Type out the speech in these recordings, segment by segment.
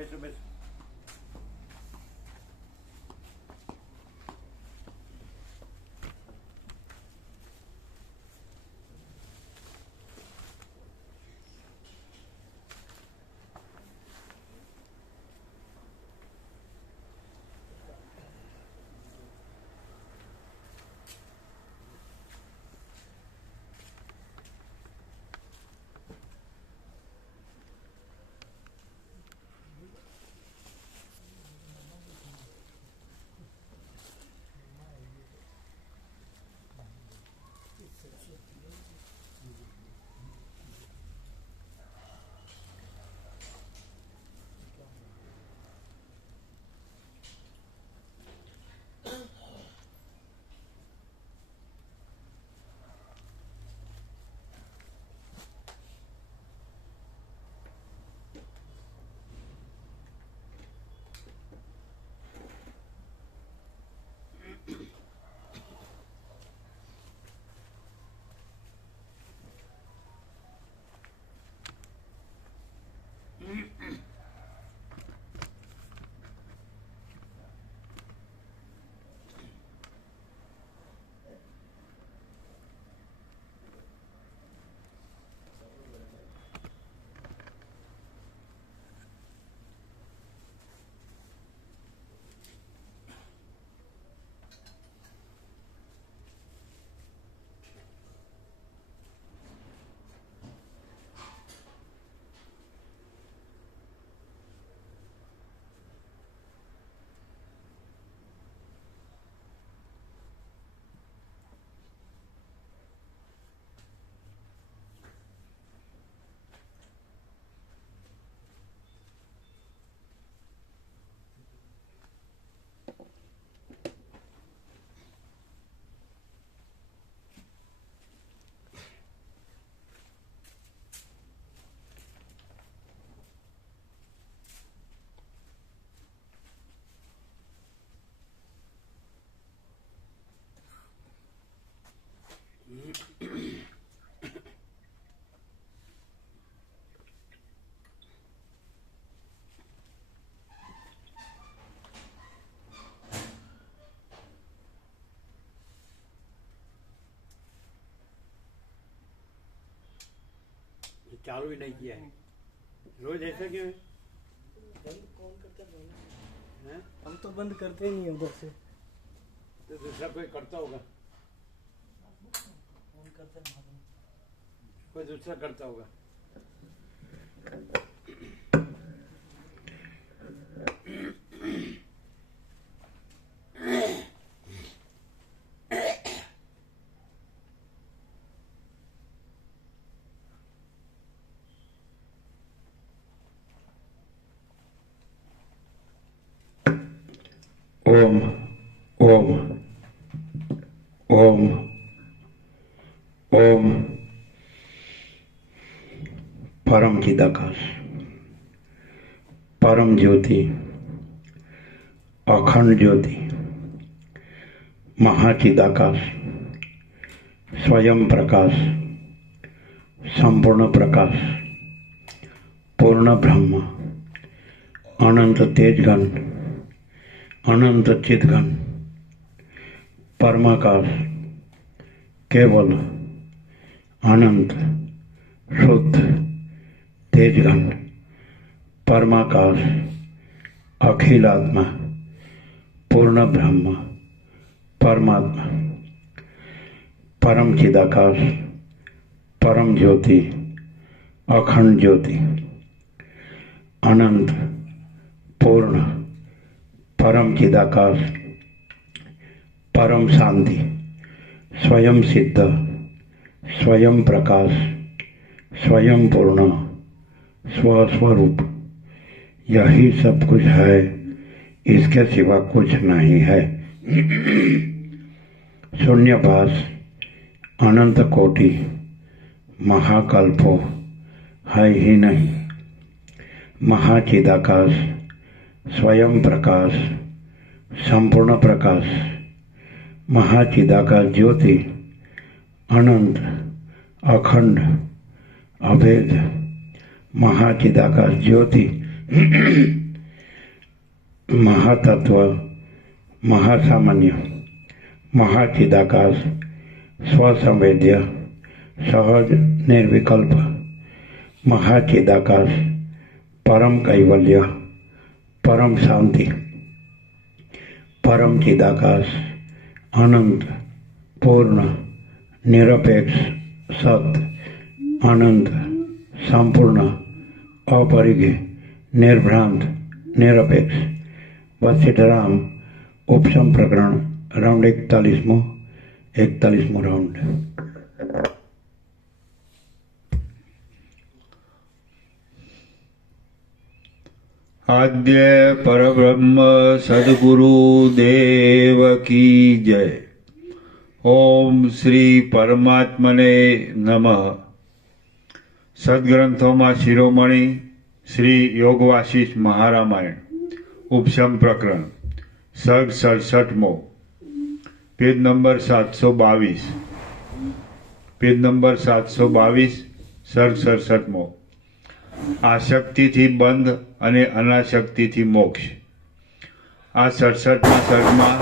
બેસો બેસો. चालू ही नहीं किया है. रोज ऐसा क्यों है? बंद कौन करता है? हैं? हम तो बंद करते ही नहीं है उधर से. तो दूसरा कोई करता होगा. कौन करता है मालूम. कोई दूसरा करता होगा. ओम ओम ओम ओम परम चिदाकाश, परम ज्योति, अखंड ज्योति, महाचिदाकाश, स्वयं प्रकाश, संपूर्ण प्रकाश, पूर्ण ब्रह्म, अनंत तेजगण, अनंत चिदघन, परमाकाश, केवल अनंत शुद्ध तेजघन, परमाकाश, अखिलात्मा, पूर्ण ब्रह्म, परमात्मा, परम चिदाकाश, परम ज्योति, अखंड ज्योति, अनंत पूर्ण परम चिदाकाश, परम शांति, स्वयं सिद्ध, स्वयं प्रकाश, स्वयं पूर्ण, स्वस्वरूप, यही सब कुछ है, इसके सिवा कुछ नहीं है. शून्यभास, अनंत कोटि, महाकल्पो है ही नहीं. महाचिदाकाश, स्वयं प्रकाश, संपूर्ण प्रकाश, महाचिदाकाश ज्योति, अनंत, अखंड, अभेद, महाचिदाकाश ज्योति, મહાતત્વ, મહાસામાન્ય, મહાચિદાકાશ, સ્વસંવેદ્ય, સહજ નિર્વિકલ્પ, મહાચિદાકાશ, પરમ કૈવલ્ય, પરમ શાંતિ, પરમ ચિદાકાશ, અનંત, પૂર્ણ, નિરપેક્ષ, સત, અનંત, સંપૂર્ણ, અપરિઘે, નિર્ભ્રાંત, નિરપેક્ષ. વસિષ્ઠરામ ઉપશમ પ્રકરણ રાઉન્ડ 41મો રાઉન્ડ. આદ્ય પરબ્રહ્મ સદગુરુ દેવ કી જય. ઓમ શ્રી પરમાત્મને નમઃ. સદગ્રંથોમાં શિરોમણી શ્રી યોગવાસિષ્ઠ મહારામાયણ ઉપશમ પ્રકરણ સર્ગ 67મો, પેજ નંબર 722. Page number 722, સર્ગ 67મો. આસક્તિથી બંધ અને અનાસક્તિથી મોક્ષ. આ 67મા સર્ગમાં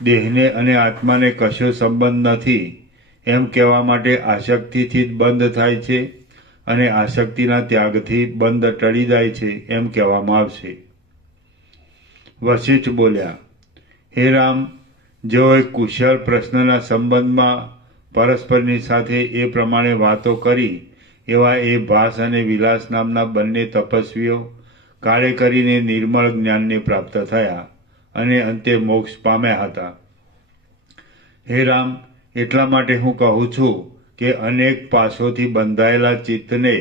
દેહને અને આત્માને કશો સંબંધ નથી એમ કહેવા માટે આસક્તિથી જ બંધ થાય છે અને આસક્તિના ત્યાગથી બંધ ટળી જાય છે એમ કહેવામાં આવશે. વશિષ્ઠ બોલ્યા, હે રામ, જેઓએ કુશળ પ્રશ્નના સંબંધમાં પરસ્પરની સાથે એ પ્રમાણે વાતો કરી એવા એ ભાસ અને વિલાસ નામના બંને તપસ્વીઓ કાળે કરીને નિર્મળ જ્ઞાનને પ્રાપ્ત થયા અને અંતે મોક્ષ પામ્યા હતા. હે રામ, એટલા માટે હું કહું છું કે અનેક પાસોથી બંધાયેલા ચિત્તને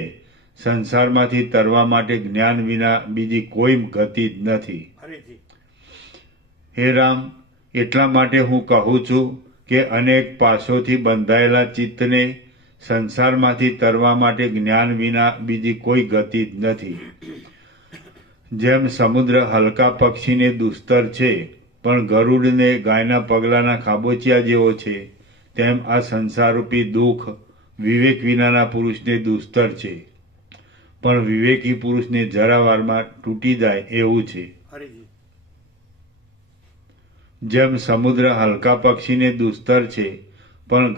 સંસારમાંથી તરવા માટે જ્ઞાન વિના બીજી કોઈ ગતિ જ નથી. હે રામ, એટલા માટે હું કહું છું કે અનેક પાસોથી બંધાયેલા ચિત્તને સંસારમાંથી તરવા માટે જ્ઞાન વિના બીજી કોઈ ગતિ જ નથી. જેમ સમુદ્ર હલકા પક્ષીને દુસ્તર છે પણ ગરુડને ગાયના પગલાના ખાબોચિયા જેવો છે, તેમ આ સંસારરૂપી દુઃખ વિવેક વિનાના પુરુષને દુસ્તર છે પણ વિવેકી પુરુષને જરાવારમાં તૂટી જાય એવું છે. જેમ સમુદ્ર હલકા પક્ષીને દુસ્તર છે પણ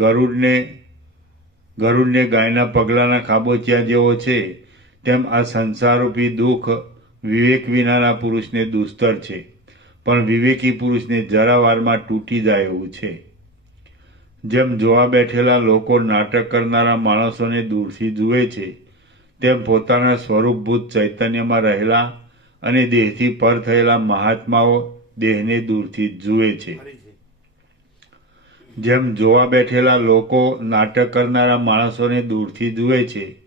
ગરુડને ગાયના પગલાના ખાબોચિયા જેવો છે, તેમ આ સંસારરૂપી દુઃખ વિવેક વિનાના પુરુષને દુસ્તર છે પણ વિવેકી પુરુષને જરાવારમાં તૂટી જાય એવું છે. જેમ જોવા બેઠેલા લોકો નાટક કરનારા માણસોને દૂરથી જુએ છે, તેમ પોતાના સ્વરૂપભૂત ચૈતન્યમાં રહેલા અને દેહથી પર થયેલા મહાત્માઓ દેહને દૂરથી જુએ છે. જેમ જોવા બેઠેલા લોકો નાટક કરનારા માણસોને દૂરથી જુએ છે,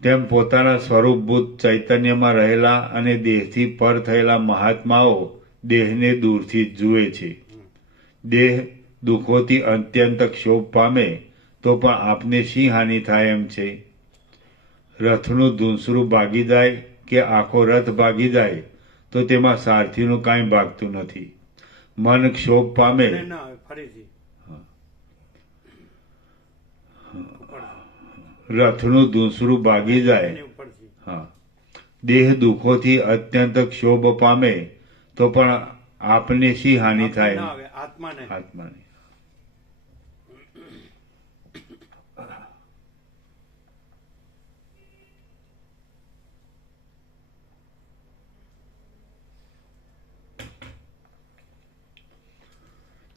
તેમ પોતાના સ્વરૂપભૂત ચૈતન્યમાં રહેલા અને દેહથી પર થયેલા મહાત્માઓ દેહને દૂરથી જુએ છે. દેહ દુઃખોથી અત્યંત ક્ષોભ પામે તો પણ આપને શી હાનિ થાય એમ છે? રથનું ધૂંસરું ભાગી જાય કે આખો રથ ભાગી જાય તો તેમાં સારથીનું કાંઈ ભાગતું નથી. મન ક્ષોભ પામે રથનું ધૂંસરું ભાગી જાય, દેહ દુઃખોથી અત્યંત ક્ષોભ પામે તો પણ આપને શી હાનિ થાય? આત્માને.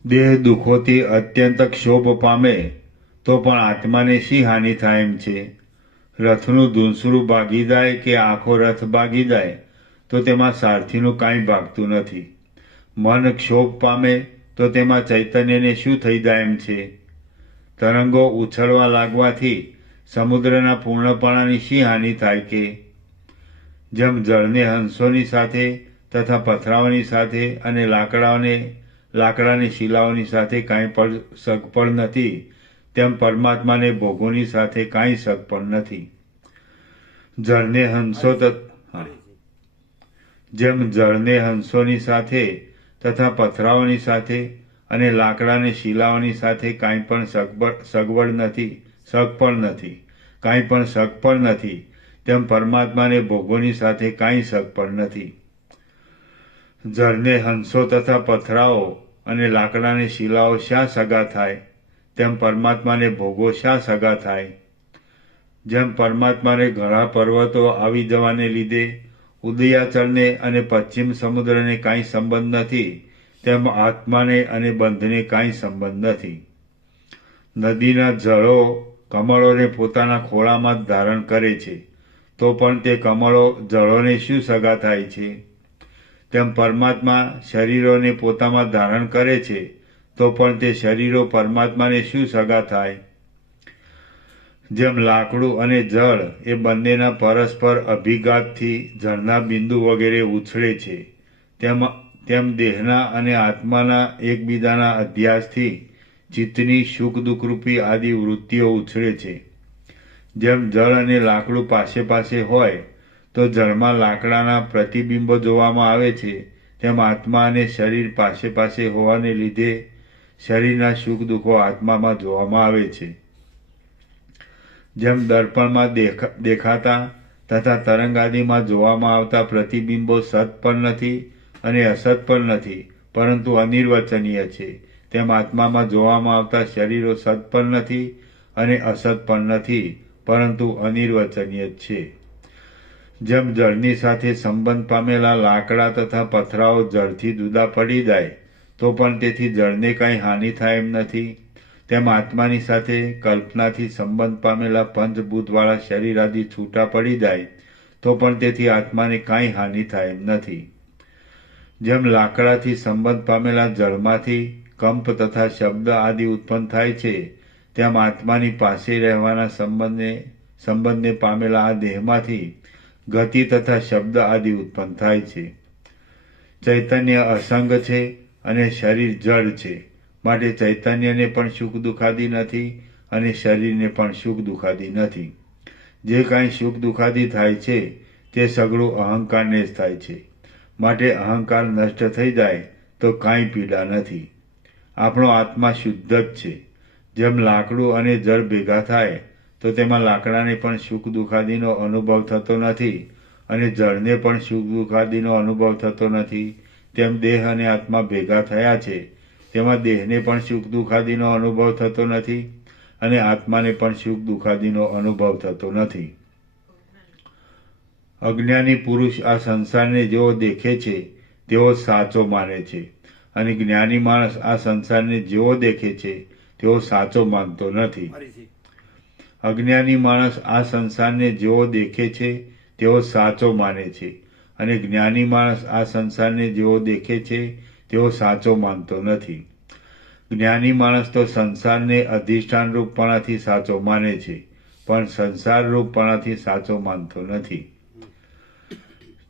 દેહ દુઃખોથી અત્યંત ક્ષોભ પામે તો પણ આત્માને શી હાનિ થાય એમ છે? રથનું ધૂંસરું ભાગી જાય કે આખો રથ ભાગી જાય તો તેમાં સારથીનું કાંઈ ભાગતું નથી. મન ક્ષોભ પામે તો તેમાં ચૈતન્યને શું થઈ જાય એમ છે? તરંગો ઉછળવા લાગવાથી સમુદ્રના પૂર્ણપણાની શી હાનિ થાય કે? જેમ જળને હંસોની સાથે તથા પથરાઓની સાથે અને લાકડાની શિલાઓની સાથે કાંઈ પણ સગપણ નથી, તેમ પરમાત્માને ભોગોની સાથે કાંઈ સગપણ નથી. જેમ જળને હંસોની સાથે તથા પથરાઓની સાથે અને લાકડાની શિલાઓની સાથે કાંઈ પણ સગપણ નથી, તેમ પરમાત્માને ભોગોની સાથે કાંઈ સગપણ નથી. જળને હંસો તથા પથરાઓ અને લાકડાની શિલાઓ શા સગા થાય, તેમ પરમાત્માને ભોગો શા સગા થાય? જેમ પરમાત્માને ઘણા પર્વતો આવી જવાને લીધે ઉદયાચળને અને પશ્ચિમ સમુદ્રને કાંઈ સંબંધ નથી, તેમ આત્માને અને બંધને કાંઈ સંબંધ નથી. નદીના જળો કમળોને પોતાના ખોળામાં ધારણ કરે છે, તો પણ તે કમળો જળોને શું સગા થાય છે? તેમ પરમાત્મા શરીરોને પોતામાં ધારણ કરે છે, તો પણ તે શરીરો પરમાત્માને શું સગા થાય? જેમ લાકડું અને જળ એ બંનેના પરસ્પર અભિઘાતથી જળના બિંદુ વગેરે ઉછળે છે, તેમ દેહના અને આત્માના એકબીજાના અધ્યાસથી ચિત્તની સુખ દુઃખરૂપી આદિ વૃત્તિઓ ઉછળે છે. જેમ જળ અને લાકડું પાસે પાસે હોય તો જળમાં લાકડાના પ્રતિબિંબો જોવામાં આવે છે, તેમ આત્મા અને શરીર પાસે પાસે હોવાને લીધે શરીરના સુખ દુઃખો આત્મામાં જોવામાં આવે છે. જેમ દર્પણમાં દેખાતા તથા તરંગાદિમાં જોવામાં આવતા પ્રતિબિંબો સત પણ નથી અને અસત પણ નથી, પરંતુ અનિર્વચનીય છે, તેમ આત્મામાં જોવામાં આવતા શરીરો સત પણ નથી અને અસત પણ નથી, પરંતુ અનિર્વચનીય છે. જેમ જળની સાથે સંબંધ પામેલા લાકડા તથા પથરાઓ જળથી જુદા પડી જાય તો પણ તેથી જળને કાંઈ હાનિ થાય એમ નથી, તેમ આત્માની સાથે કલ્પનાથી સંબંધ પામેલા પંચભૂતવાળા શરીર આદિ છૂટા પડી જાય તો પણ તેથી આત્માને કાંઈ હાનિ થાય એમ નથી. જેમ લાકડાથી સંબંધ પામેલા જળમાંથી કંપ તથા શબ્દ આદિ ઉત્પન્ન થાય છે, તેમ આત્માની પાસે રહેવાના સંબંધને પામેલા આ દેહમાંથી ગતિ તથા શબ્દ આદિ ઉત્પન્ન થાય છે. ચૈતન્ય અસંગ છે અને શરીર જડ છે, માટે ચૈતન્યને પણ સુખ દુઃખાદી નથી અને શરીરને પણ સુખ દુઃખાદી નથી. જે કાંઈ સુખ દુઃખાદી થાય છે તે સગળું અહંકારને જ થાય છે, માટે અહંકાર નષ્ટ થઈ જાય તો કાંઈ પીડા નથી. આપણો આત્મા શુદ્ધ જ છે. જેમ લાકડું અને જળ ભેગા થાય તો તેમાં લાકડાને પણ સુખ દુઃખાદીનો અનુભવ થતો નથી અને જળને પણ સુખ દુઃખાદીનો અનુભવ થતો નથી, તેમ દેહ અને આત્મા ભેગા થયા છે તેમાં દેહને પણ સુખ દુઃખાદીનો અનુભવ થતો નથી અને આત્માને પણ સુખ દુઃખાદીનો અનુભવ થતો નથી. અજ્ઞાની પુરુષ આ સંસારને જેવો દેખે છે તેવો સાચો માને છે અને જ્ઞાની માણસ આ સંસારને જેવો દેખે છે તેવો સાચો માનતો નથી. અજ્ઞાની માણસ આ સંસારને જેવો દેખે છે તેવો સાચો માને છે અને જ્ઞાની માણસ આ સંસારને જેવો દેખે છે તેવો સાચો માનતો નથી. જ્ઞાની માણસ તો સંસારને અધિષ્ઠાન રૂપપણાથી સાચો માને છે, પણ સંસાર રૂપપણાથી સાચો માનતો નથી.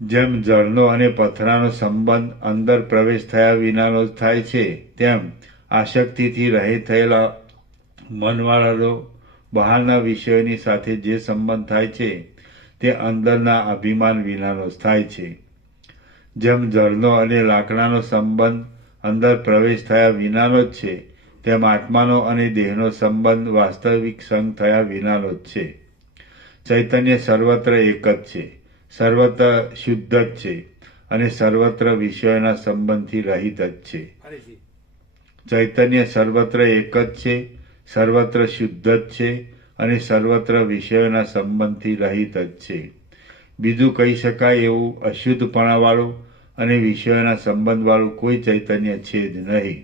જેમ જળનો અને પથરાનો સંબંધ અંદર પ્રવેશ થયા વિનાનો થાય છે, તેમ આસક્તિથી રહિત થયેલા મનવાળાનો બહારના વિષયોની સાથે જે સંબંધ થાય છે તે અંદરના અભિમાન વિનાનો થાય છે. જેમ જળનો અને લાકડાનો સંબંધ અંદર પ્રવેશ થયા વિનાનો જ છે, તેમ આત્માનો અને દેહનો સંબંધ વાસ્તવિક સંગ થયા વિનાનો જ છે. ચૈતન્ય સર્વત્ર એક જ છે, સર્વત્ર શુદ્ધ જ છે અને સર્વત્ર વિષયોના સંબંધથી રહિત જ છે. ચૈતન્ય સર્વત્ર એક જ છે, સર્વત્ર શુદ્ધ જ છે અને સર્વત્ર વિષયોના સંબંધથી રહિત જ છે. બીજું કહી શકાય એવું અશુદ્ધપણાવાળું અને વિષયોના સંબંધવાળું કોઈ ચૈતન્ય છે જ નહીં.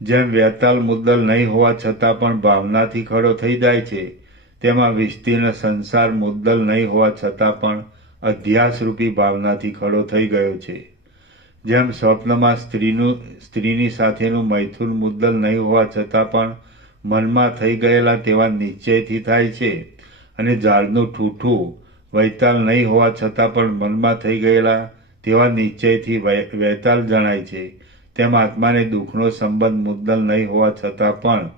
જેમ વેતાલ મુદ્દલ નહીં હોવા છતાં પણ ભાવનાથી ખડો થઈ જાય છે, તેમાં વિસ્તીર્ણ સંસાર મુદ્દલ નહીં હોવા છતાં પણ અધ્યાસરૂપી ભાવનાથી ખડો થઈ ગયો છે. જેમ સ્વપ્નમાં સ્ત્રીની સાથેનું મૈથુન મુદ્દલ નહીં હોવા છતાં પણ મનમાં થઈ ગયેલા તેવા નિશ્ચયથી થાય છે અને ઝાડનું ઠૂઠું વૈતાલ નહીં હોવા છતાં પણ મનમાં થઈ ગયેલા તેવા નિશ્ચયથી વૈતાલ જણાય છે, તેમ આત્માને દુઃખનો સંબંધ મુદ્દલ નહીં હોવા છતાં પણ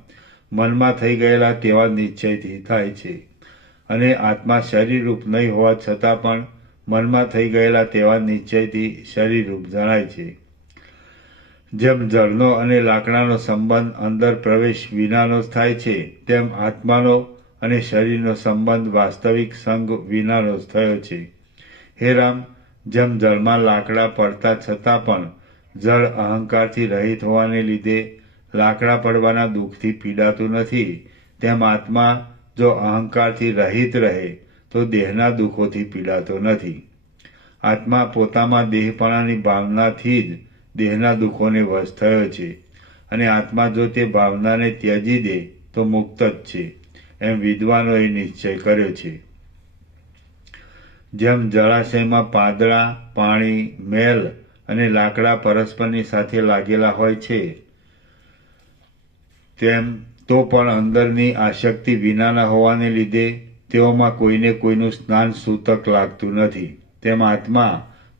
મનમાં થઈ ગયેલા તેવા નિશ્ચયથી થાય છે અને આત્મા શરીરરૂપ નહીં હોવા છતાં પણ મનમાં થઈ ગયેલા તેવા નિશ્ચયથી શરીરરૂપ જણાય છે. જેમ જળનો અને લાકડાનો સંબંધ અંદર પ્રવેશ વિનાનો થાય છે, તેમ આત્માનો અને શરીરનો સંબંધ વાસ્તવિક સંગ વિનાનો થયો છે. હે રામ, જેમ જળમાં લાકડા પડતા છતાં પણ જળ અહંકારથી રહિત હોવાને લીધે લાકડા પડવાના દુઃખથી પીડાતું નથી, તેમ આત્મા જો અહંકારથી રહિત રહે તો દેહના દુઃખોથી પીડાતો નથી. આત્મા પોતામાં દેહપણાની ભાવનાથી જ દેહના દુઃખોને વશ થયો છે, અને આત્મા જો તે ભાવનાને ત્યજી દે તો મુક્ત જ છે, એમ વિદ્વાનોએ નિશ્ચય કર્યો છે. જેમ જળાશયમાં પાંદડા, પાણી, મેલ અને લાકડા પરસ્પરની સાથે લાગેલા હોય છે, તેમ તો પણ અંદરની આસક્તિ વિનાના હોવાને લીધે તેઓમાં કોઈને કોઈનું સ્નાન સૂતક લાગતું નથી. તેમ આત્મા,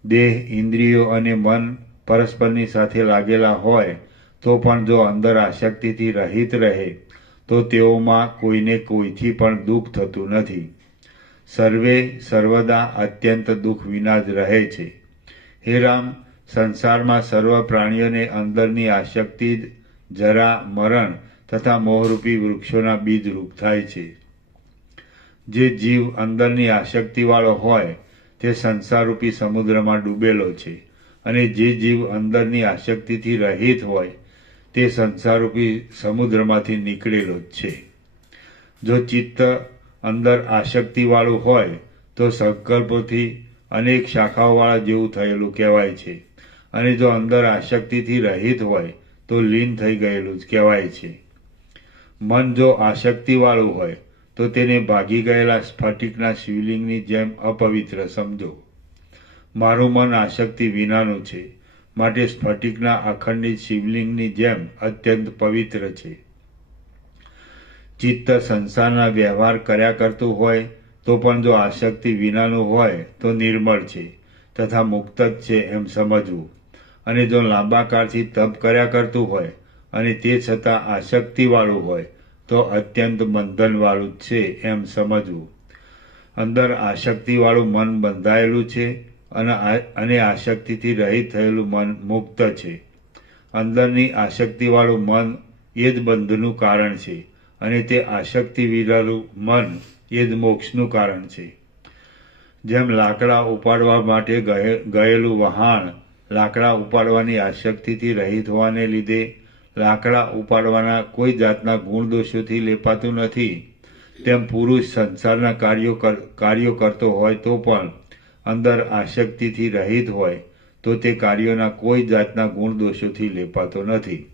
દેહ, ઇન્દ્રિયો અને મન પરસ્પરની સાથે લાગેલા હોય તો પણ જો અંદર આસક્તિથી રહિત રહે તો તેઓમાં કોઈને કોઈથી પણ દુઃખ થતું નથી. સર્વે સર્વદા અત્યંત દુઃખ વિના જ રહે છે. હે રામ, સંસારમાં સર્વ પ્રાણીઓને અંદરની આસક્તિ જ જરા, મરણ તથા મોહરૂપી વૃક્ષોના બીજરૂપ થાય છે. જે જીવ અંદરની આસક્તિવાળો હોય તે સંસારરૂપી સમુદ્રમાં ડૂબેલો છે, અને જે જીવ અંદરની આસક્તિથી રહિત હોય તે સંસારરૂપી સમુદ્રમાંથી નીકળેલો જ છે. જો ચિત્ત અંદર આસક્તિવાળું હોય તો સંકલ્પોથી અનેક શાખાઓવાળા જેવું થયેલું કહેવાય છે, અને જો અંદર આસક્તિથી રહિત હોય તો લીન થઈ ગયેલું જ કહેવાય છે. મન જો આસક્તિવાળું હોય તો તેને ભાગી ગયેલા સ્ફટિકના શિવલિંગની જેમ અપવિત્ર સમજો. મારું મન આસક્તિ વિનાનું છે, માટે સ્ફટિકના અખંડિત શિવલિંગની જેમ અત્યંત પવિત્ર છે. ચિત્ત સંસારના વ્યવહાર કર્યા કરતું હોય તો પણ જો આસક્તિ વિનાનું હોય તો નિર્મળ છે તથા મુક્ત જ છે એમ સમજવું, અને જો લાંબા કાળથી તપ કર્યા કરતું હોય અને તે છતાં આસક્તિવાળું હોય તો અત્યંત બંધનવાળું જ છે એમ સમજવું. અંદર આસક્તિવાળું મન બંધાયેલું છે અને આસક્તિથી રહિત થયેલું મન મુક્ત છે. અંદરની આસક્તિવાળું મન એ જ બંધનું કારણ છે, અને તે આસક્તિ વિનાનું મન એ જ મોક્ષનું કારણ છે. જેમ લાકડા ઉપાડવા માટે ગયેલું વહાણ લાકડા ઉપાડવાની આસક્તિથી રહિત હોવાને લીધે લાકડા ઉપાડવાના કોઈ જાતના ગુણદોષોથી લેપાતું નથી, તેમ પુરુષ સંસારના કાર્યો કરતો હોય તો પણ અંદર આસક્તિથી રહિત હોય તો તે કાર્યોના કોઈ જાતના ગુણદોષોથી લેપાતો નથી.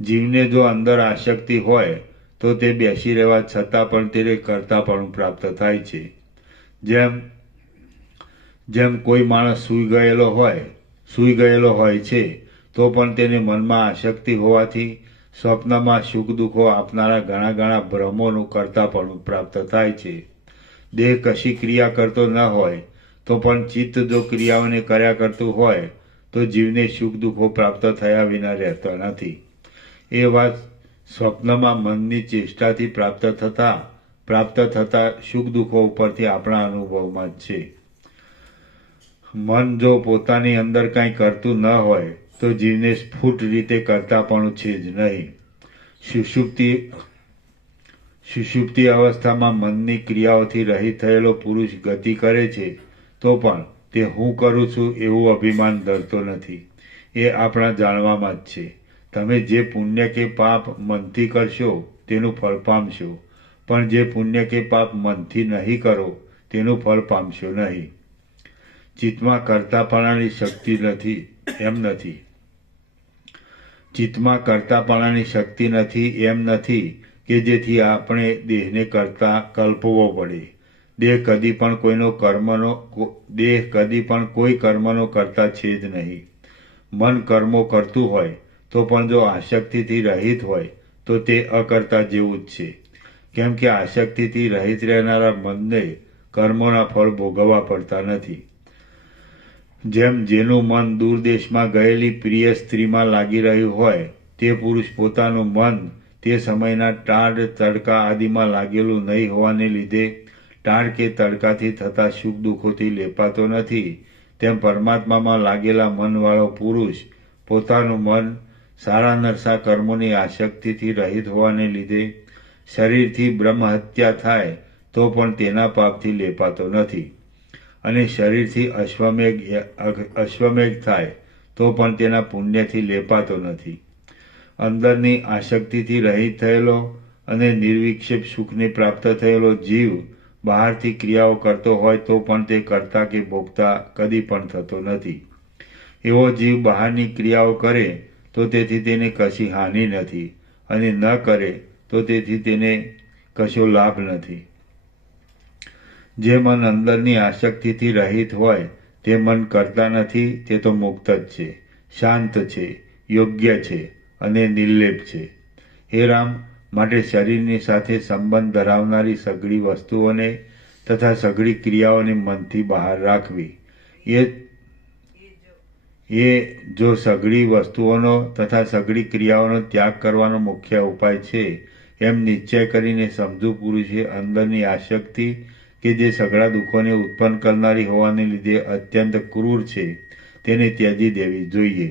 જીવને જો અંદર આસક્તિ હોય તો તે બેસી રહેવા છતાં પણ તેને કર્તાપણું પ્રાપ્ત થાય છે. જેમ કોઈ માણસ સૂઈ ગયેલો હોય છે તો પણ તેને મનમાં આસક્તિ હોવાથી સ્વપ્નમાં સુખ દુઃખો આપનારા ઘણા ભ્રમોનું કર્તાપણું પ્રાપ્ત થાય છે. દેહ કશી ક્રિયા કરતો ન હોય તો પણ ચિત્ત જો ક્રિયાઓને કર્યા કરતું હોય તો જીવને સુખ દુઃખો પ્રાપ્ત થયા વિના રહેતા નથી. એ વાત સ્વપ્નમાં મનની ચેષ્ટાથી પ્રાપ્ત થતા સુખ દુઃખો ઉપરથી આપણા અનુભવમાં જ છે. મન જો પોતાની અંદર કાંઈ કરતું ન હોય તો જીવને સ્ફુટ રીતે કરતાપણું છે જ નહીં. સુષુપ્તિ અવસ્થામાં મનની ક્રિયાઓથી રહિત થયેલો પુરુષ ગતિ કરે છે તો પણ તે હું કરું છું એવું અભિમાન ધરતો નથી. એ આપણા જાણવામાં જ છે. તમે જે પુણ્ય કે પાપ મનથી કરશો તેનું ફળ પામશો, પણ જે પુણ્ય કે પાપ મનથી નહીં કરો તેનું ફળ પામશો નહીં. ચિત્તમાં કર્તાપણાની શક્તિ નથી એમ નથી. ચિત્તમાં કર્તાપણાની શક્તિ નથી એમ નથી કે જેથી આપણે દેહને કરતા કલ્પવો પડે. દેહ કદી પણ કોઈ કર્મનો કરતા છે જ નહીં. મન કર્મો કરતું હોય તો પણ જો આસક્તિથી રહિત હોય તો તે અકર્તા જેવું જ છે, કેમ કે આસક્તિથી રહિત રહેનારા મનને કર્મોના ફળ ભોગવવા પડતા નથી. જેમ જેનું મન દૂર દેશમાં ગયેલી પ્રિય સ્ત્રીમાં લાગી રહ્યું હોય તે પુરુષ પોતાનું મન તે સમયના ટાઢ તડકા આદિમાં લાગેલું નહીં હોવાને લીધે ટાઢ કે તડકાથી થતા સુખ દુઃખોથી લેપાતો નથી, તેમ પરમાત્મામાં લાગેલા મનવાળો પુરુષ પોતાનું મન સારા નરસા કર્મોની આસક્તિથી રહિત હોવાને લીધે શરીરથી બ્રહ્મ હત્યા થાય તો પણ તેના પાપથી લેપાતો નથી. અને શરીરથી અશ્વમેઘ થાય તો પણ તેના પુણ્યથી લેપાતો નથી. અંદરની આસક્તિથી રહિત થયેલો અને નિર્વિક્ષેપ સુખને પ્રાપ્ત થયેલો જીવ બહારથી ક્રિયાઓ કરતો હોય તો પણ તે કરતા કે ભોગતા કદી પણ થતો નથી. એવો જીવ બહારની ક્રિયાઓ કરે તો તેથી તેને કશી હાનિ નથી, અને ન કરે તો તેથી તેને કશો લાભ નથી. જે મન અંદરની આસક્તિથી રહિત હોય તે મન કરતા નથી, તે તો મુક્ત જ છે, શાંત છે, યોગ્ય છે અને નિર્લેપ છે. હે રામ, માટે શરીરની સાથે સંબંધ ધરાવનારી સઘળી વસ્તુઓને તથા સઘળી ક્રિયાઓને મનથી બહાર રાખવી એ જો સઘળી વસ્તુઓનો તથા સઘળી ક્રિયાઓનો ત્યાગ કરવાનો મુખ્ય ઉપાય છે એમ નિશ્ચય કરીને સમજુ પુરુષે અંદરની આસક્તિ કે જે સઘળા દુઃખોને ઉત્પન્ન કરનારી હોવાને લીધે અત્યંત ક્રૂર છે તેને ત્યજી દેવી જોઈએ.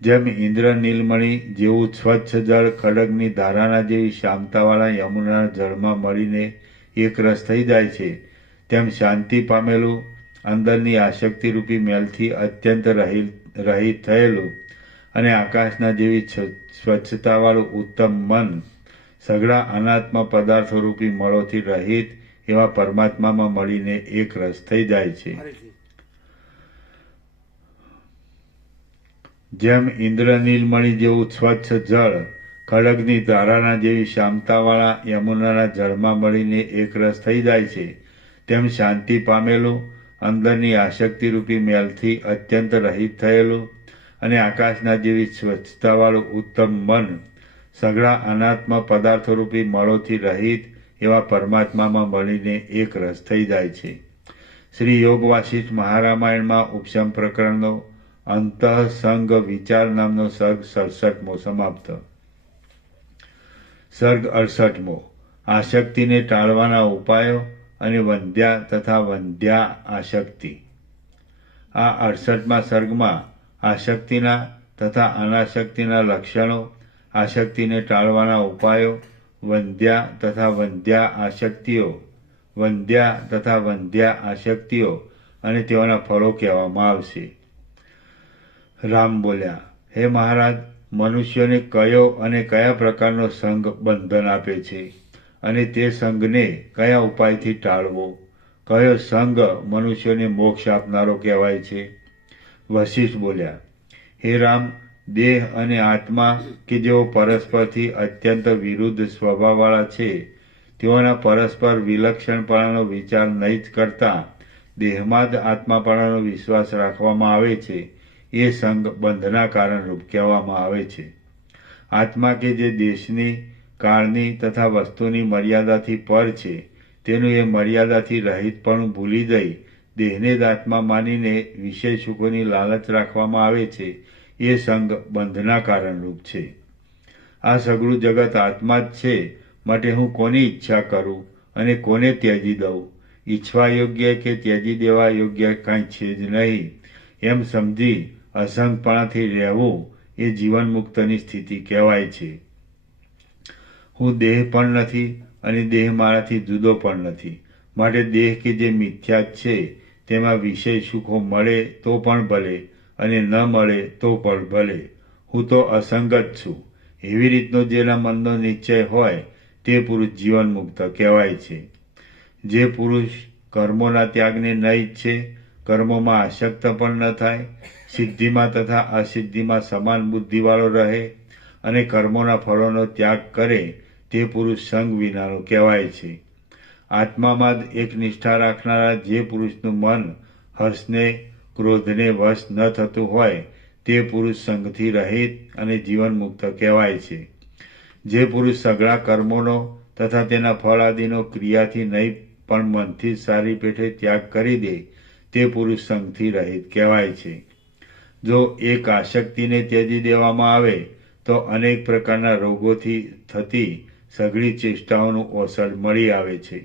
જેમ ઇન્દ્ર નીલમણી જેવું સ્વચ્છ જળ ખડગની ધારાના જેવી શાંતતાવાળા યમુનાના જળમાં મળીને એક રસ થઈ જાય છે, તેમ શાંતિ પામેલું અંદરની આસક્તિરૂપી મેલથી અત્યંત રહિત થયેલું અને આકાશના જેવી સ્વચ્છતાવાળું ઉત્તમ મન સઘળા અનાત્મ પદાર્થોરૂપી મળોથી રહિત એવા પરમાત્મામાં મળીને એક રસ થઈ જાય છે. જેમ ઇન્દ્ર નીલમણી જેવું સ્વચ્છ જળ ખડગની ધારાના જેવી શાંતતાવાળા યમુનાના જળમાં મળીને એક રસ થઈ જાય છે, તેમ શાંતિ પામેલું અંદરની આસક્તિરૂપી મેલથી અત્યંત રહિત થયેલું અને આકાશના જેવી સ્વચ્છતાવાળું ઉત્તમ મન સઘળા અનાત્મ પદાર્થોરૂપી મળોથી રહિત એવા પરમાત્મામાં મળીને એક રસ થઈ જાય છે. શ્રી યોગ વાસિષ્ઠ મહારામાયણમાં ઉપશમ પ્રકરણનો અંતઃસંગ વિચાર નામનો સર્ગ 67મો સમાપ્ત. સર્ગ 68મો આસક્તિને ટાળવાના ઉપાયો અને વંધ્યા તથા વંધ્યા આસક્તિ. આ 68મા સર્ગમાં આસક્તિના તથા અનાસક્તિના લક્ષણો, આસક્તિને ટાળવાના ઉપાયો, વંધ્યા તથા વંધ્યા આસક્તિઓ અને તેઓના ફળો કહેવામાં આવશે. રામ બોલ્યા, હે મહારાજ, મનુષ્યોને કયો અને કયા પ્રકારનો સંગ બંધન આપે છે અને તે સંગને કયા ઉપાયથી ટાળવો? કયો સંગ મનુષ્યોને મોક્ષ આપનારો કહેવાય છે? વશિષ્ઠ બોલ્યા, હે રામ, દેહ અને આત્મા કે જેઓ પરસ્પરથી અત્યંત વિરુદ્ધ સ્વભાવવાળા છે તેઓના પરસ્પર વિલક્ષણપણાનો વિચાર નહીં જ કરતા દેહમાં જ આત્માપણાનો વિશ્વાસ રાખવામાં આવે છે એ સંગ બંધના કારણરૂપ કહેવામાં આવે છે. આત્મા કે જે દેશની, કાળની તથા વસ્તુની મર્યાદાથી પર છે તેનું એ મર્યાદાથી રહિતપણું ભૂલી જઈ દેહને જ આત્મા માનીને વિષય સુખોની લાલચ રાખવામાં આવે છે એ સંગ બંધના કારણરૂપ છે. આ સઘળું જગત આત્મા જ છે, માટે હું કોની ઈચ્છા કરું અને કોને ત્યજી દઉં? ઈચ્છવા યોગ્ય કે ત્યજી દેવા યોગ્ય કાંઈ છે જ નહીં એમ સમજી અસંગપણાથી રહેવું એ જીવન મુક્તની સ્થિતિ કહેવાય છે. હું દેહ પણ નથી અને દેહ મારાથી જુદો પણ નથી, માટે દેહ કે જે મિથ્યા જ છે તેમાં વિષય સુખો મળે તો પણ ભલે અને ન મળે તો પણ ભલે, હું તો અસંગ જ છું. એવી રીતનો જેના મનનો નિશ્ચય હોય તે પુરુષ જીવન મુક્ત કહેવાય છે. જે પુરુષ કર્મોના ત્યાગને ન ઈચ્છે, કર્મોમાં આસક્ત પણ ન થાય, સિદ્ધિમાં તથા અસિદ્ધિમાં સમાન બુદ્ધિવાળો રહે અને કર્મોના ફળોનો ત્યાગ કરે તે પુરુષ સંગ વિનાનો કહેવાય છે. આત્મામાં જ એક નિષ્ઠા રાખનારા જે પુરુષનું મન હર્ષને, ક્રોધને વશ ન થતું હોય તે પુરુષ સંગથી રહિત અને જીવન મુક્ત કહેવાય છે. જે પુરુષ સઘળા કર્મોનો તથા તેના ફળ આદિનો ક્રિયાથી નહીં પણ મનથી જ સારી પેઠે ત્યાગ કરી દે તે પુરુષ સંગથી રહિત કહેવાય છે. જો એક આસક્તિને ત્યજી દેવામાં આવે તો અનેક પ્રકારના રોગોથી થતી સઘળી ચેષ્ટાઓનું ઓસડ મળી આવે છે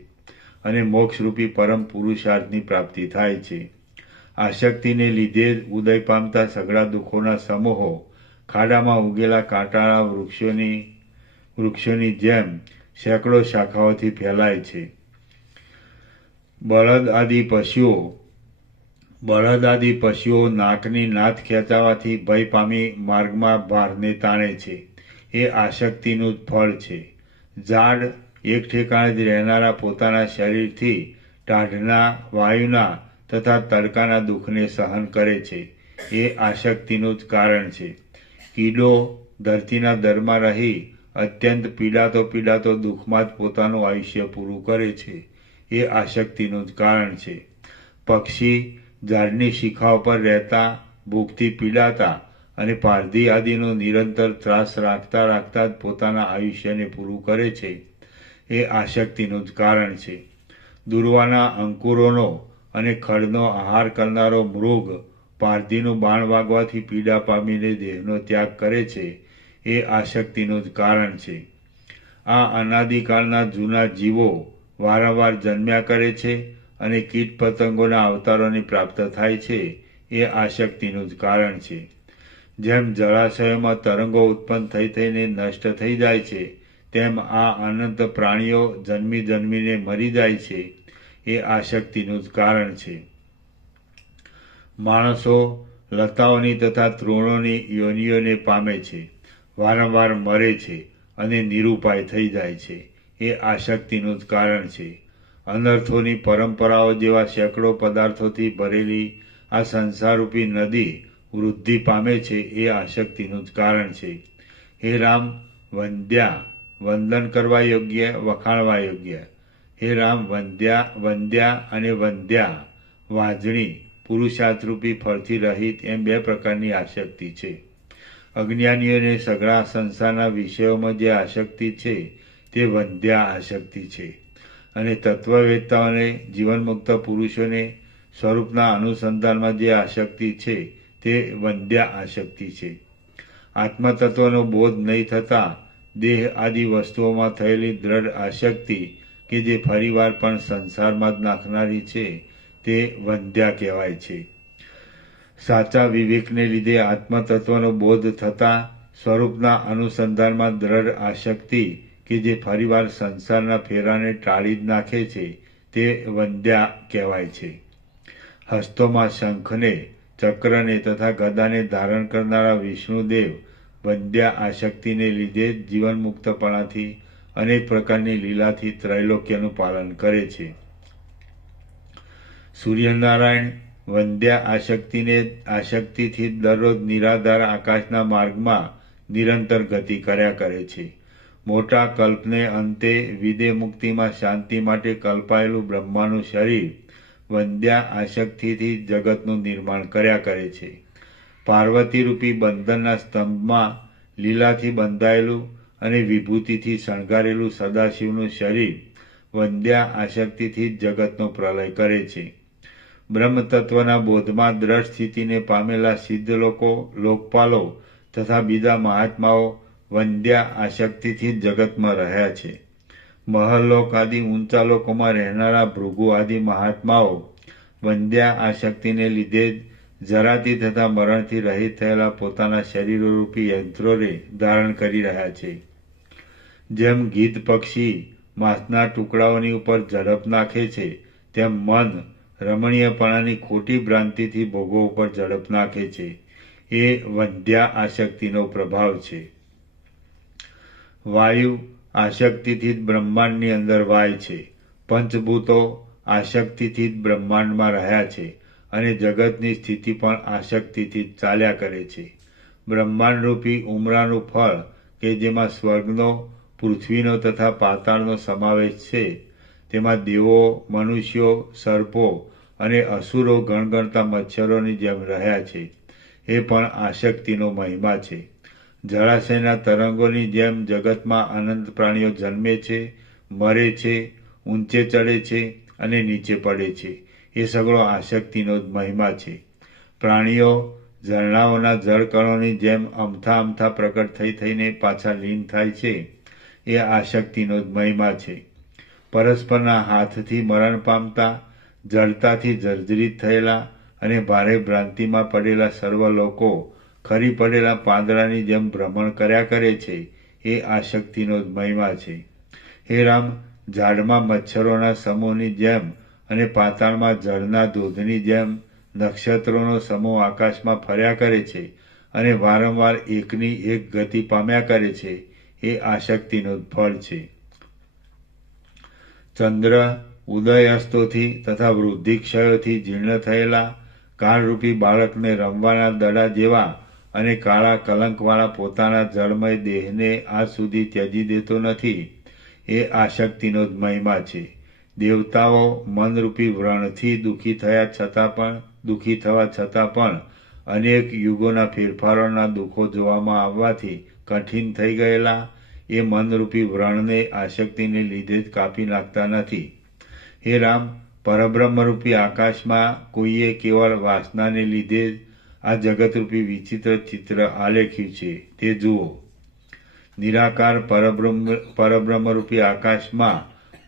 અને મોક્ષરૂપી પરમ પુરુષાર્થની પ્રાપ્તિ થાય છે. આસક્તિને લીધે જ ઉદય પામતા સઘળા દુઃખોના સમૂહો ખાડામાં ઉગેલા કાંટાળા વૃક્ષોની જેમ સેંકડો શાખાઓથી ફેલાય છે. બળદ આદિ પશુઓ બળદાદી પશુઓ નાકની નાથ ખેંચાવાથી ભય પામી માર્ગમાં ભારને તાણે છે. એ આસક્તિનું જ ફળ છે. ઝાડ એક ઠેકાણે જ રહેનારા પોતાના શરીરથી ટાઢના, વાયુના તથા તડકાના દુઃખને સહન કરે છે. એ આસક્તિનું જ કારણ છે. કીડો ધરતીના દરમાં રહી અત્યંત પીડાતો દુઃખમાં જ પોતાનું આયુષ્ય પૂરું કરે છે. એ આસક્તિનું જ કારણ છે. પક્ષી ઝાડની શિખા ઉપર રહેતા, ભૂખથી પીડાતા અને પારધી આદિનો નિરંતર ત્રાસ રાખતા જ પોતાના આયુષ્યને પૂરું કરે છે. એ આસક્તિનું જ કારણ છે. દુર્વાના અંકુરોનો અને ખડનો આહાર કરનારો મૃગ પારધીનું બાણ વાગવાથી પીડા પામીને દેહનો ત્યાગ કરે છે. એ આસક્તિનું જ કારણ છે. આ અનાદિકાળના જૂના જીવો વારંવાર જન્મ્યા કરે છે અને કીટ પતંગોના અવતારોની પ્રાપ્ત થાય છે. એ આસક્તિનું જ કારણ છે. જેમ જળાશયોમાં તરંગો ઉત્પન્ન થઈને નષ્ટ થઈ જાય છે, તેમ આ અનંત પ્રાણીઓ જન્મીને મરી જાય છે. એ આસક્તિનું જ કારણ છે. માણસો લતાઓની તથા તૃણોની યોનિઓને પામે છે, વારંવાર મરે છે અને નિરુપાય થઈ જાય છે. એ આસક્તિનું જ કારણ છે. અનર્થોની પરંપરાઓ જેવા સેંકડો પદાર્થોથી ભરેલી આ સંસારરૂપી નદી વૃદ્ધિ પામે છે. એ આસક્તિનું જ કારણ છે. હે રામ, વંદ્યા વંદન કરવા યોગ્ય, વખાણવા યોગ્ય. હે રામ, વંદ્યા અને વંદ્યા વાંજણી પુરુષાર્થરૂપી ફળથી રહિત એમ બે પ્રકારની આસક્તિ છે. અજ્ઞાનીઓને સઘળા સંસારના વિષયોમાં જે આસક્તિ છે તે વંદ્યા આસક્તિ છે, અને તત્વવેત્તાઓને, જીવનમુક્ત પુરુષોને સ્વરૂપના અનુસંધાનમાં જે આસક્તિ છે તે વંદ્યા આસક્તિ છે. આત્મતત્વનો બોધ નહીં થતાં દેહ આદિ વસ્તુઓમાં થયેલી દ્રઢ આસક્તિ કે જે ફરીવાર પણ સંસારમાં જ નાખનારી છે તે વંદ્યા કહેવાય છે. સાચા વિવેકને લીધે આત્મતત્વનો બોધ થતાં સ્વરૂપના અનુસંધાનમાં દ્રઢ આસક્તિ કે જે ફરીવાર સંસારના ફેરાને ટાળી જ નાખે છે તે વંદ્યા કહેવાય છે. હસ્તોમાં શંખને, ચક્રને તથા ગદાને ધારણ કરનારા વિષ્ણુદેવ વંદ્યા આસક્તિને લીધે જ જીવનમુક્તપણાથી અનેક પ્રકારની લીલાથી ત્રૈલોક્યનું પાલન કરે છે. સૂર્યનારાયણ વંદ્યા આસક્તિથી દરરોજ નિરાધાર આકાશના માર્ગમાં નિરંતર ગતિ કર્યા કરે છે. મોટા કલ્પને અંતે વિદેહ મુક્તિમાં શાંતિ માટે કલ્પાયેલું બ્રહ્માનું શરીર વંદ્યા આસક્તિથી જગતનું નિર્માણ કર્યા કરે છે. પાર્વતીરૂપી બંધનના સ્તંભમાં લીલાથી બંધાયેલું અને વિભૂતિથી શણગારેલું સદાશિવનું શરીર વંદ્યા આસક્તિથી જગતનો પ્રલય કરે છે. બ્રહ્મતત્વના બોધમાં દ્રઢ સ્થિતિને પામેલા સિદ્ધ લોકો, લોકપાલો તથા બીજા મહાત્માઓ વંદ્યા આસક્તિથી જગતમાં રહ્યા છે. મહલ્લોક આદિ ઊંચા લોકોમાં રહેનારા ભૃગુ આદિ મહાત્માઓ વંદ્યા આસક્તિને લીધે જ જરાતી તથા મરણથી રહિત થયેલા પોતાના શરીરોરૂપી યંત્રોને ધારણ કરી રહ્યા છે. જેમ ગીધ પક્ષી માંસના ટુકડાઓની ઉપર ઝડપ નાખે છે, તેમ મન રમણીયપણાની ખોટી ભ્રાંતિથી ભોગો ઉપર ઝડપ નાખે છે. એ વંદ્યા આસક્તિનો પ્રભાવ છે. વાયુ આસક્તિથી જ બ્રહ્માંડની અંદર વાય છે. પંચભૂતો આસક્તિથી જ બ્રહ્માંડમાં રહ્યા છે અને જગતની સ્થિતિ પણ આસક્તિથી જ ચાલ્યા કરે છે. બ્રહ્માંડરૂપી ઉમરાનું ફળ કે જેમાં સ્વર્ગનો, પૃથ્વીનો તથા પાતાળનો સમાવેશ છે, તેમાં દેવો, મનુષ્યો, સર્પો અને અસુરો ગણગણતા મચ્છરોની જેમ રહ્યા છે. એ પણ આસક્તિનો મહિમા છે. જળાશયના તરંગોની જેમ જગતમાં અનંત પ્રાણીઓ જન્મે છે, મરે છે, ઊંચે ચડે છે અને નીચે પડે છે. એ સગળો આસક્તિનો જ મહિમા છે. પ્રાણીઓ ઝરણાઓના જળકણોની જેમ અમથા પ્રકટ થઈને પાછા લીન થાય છે. એ આસક્તિનો જ મહિમા છે. પરસ્પરના હાથથી મરણ પામતા, જડતાથી જર્જરિત થયેલા અને ભારે ભ્રાંતિમાં પડેલા સર્વ લોકો ખરી પડેલા પાંદડાની જેમ ભ્રમણ કર્યા કરે છે. એ આસક્તિનો જ મહિમા છે. હે રામ, ઝાડમાં મચ્છરોના સમૂહની જેમ અને પાતાળમાં જળના ધોધની જેમ નક્ષત્રોનો સમૂહ આકાશમાં ફર્યા કરે છે અને વારંવાર એકની એક ગતિ પામ્યા કરે છે, એ આસક્તિનું ફળ છે. ચંદ્ર ઉદય અસ્તોથી તથા વૃદ્ધિ ક્ષયોથી જીર્ણ થયેલા કાળરૂપી બાળકને રમવાના દડા જેવા અને કાળા કલંકવાળા પોતાના જળમય દેહને આજ સુધી ત્યજી દેતો નથી, એ આસક્તિનો જ મહિમા છે. દેવતાઓ મનરૂપી વ્રણથી દુઃખી થવા છતાં પણ અનેક યુગોના ફેરફારોના દુઃખો જોવામાં આવવાથી કઠિન થઈ ગયેલા એ મનરૂપી વ્રણને આસક્તિને લીધે જ કાપી નાખતા નથી. હે રામ, પરબ્રહ્મરૂપી આકાશમાં કોઈએ કેવળ વાસનાને લીધે જ આ જગતરૂપી વિચિત્ર ચિત્ર આલેખ્યું છે, તે જુઓ. નિરાકાર પરબ્રહ્મરૂપી આકાશમાં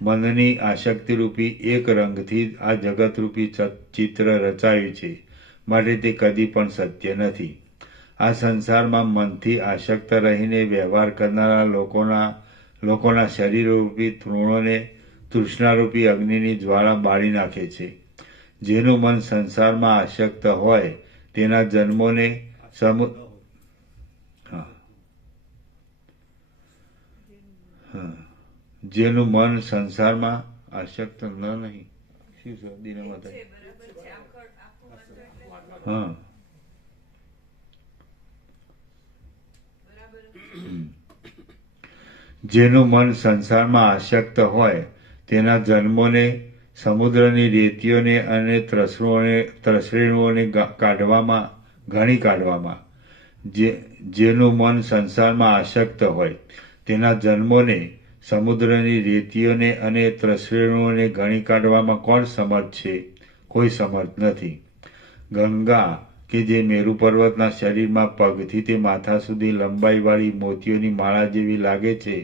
મનની આસક્તિરૂપી એક રંગથી જ આ જગતરૂપી ચિત્ર રચાયું છે, માટે તે કદી પણ સત્ય નથી. આ સંસારમાં મનથી આસક્ત રહીને વ્યવહાર કરનારા લોકોના શરીરરૂપી તૃણોને તૃષ્ણારૂપી અગ્નિની જ્વાળા બાળી નાખે છે. જેનું મન સંસારમાં આસક્ત હોય તેના જન્મોને જેનું મન સંસારમાં આસક્ત નહીં જેનું મન સંસારમાં આસક્ત હોય તેના જન્મોને સમુદ્રની રેતીઓને અને ત્રસરેણુઓને ઘણી કાઢવામાં, જેનું મન સંસારમાં આસક્ત હોય તેના જન્મોને સમુદ્રની રેતીઓને અને ત્રસરેણુઓને ઘણી કાઢવામાં કોણ સમર્થ છે? કોઈ સમર્થ નથી. ગંગા કે જે મેરુ પર્વતના શરીરમાં પગથી તે માથા સુધી લંબાઈવાળી મોતીઓની માળા જેવી લાગે છે,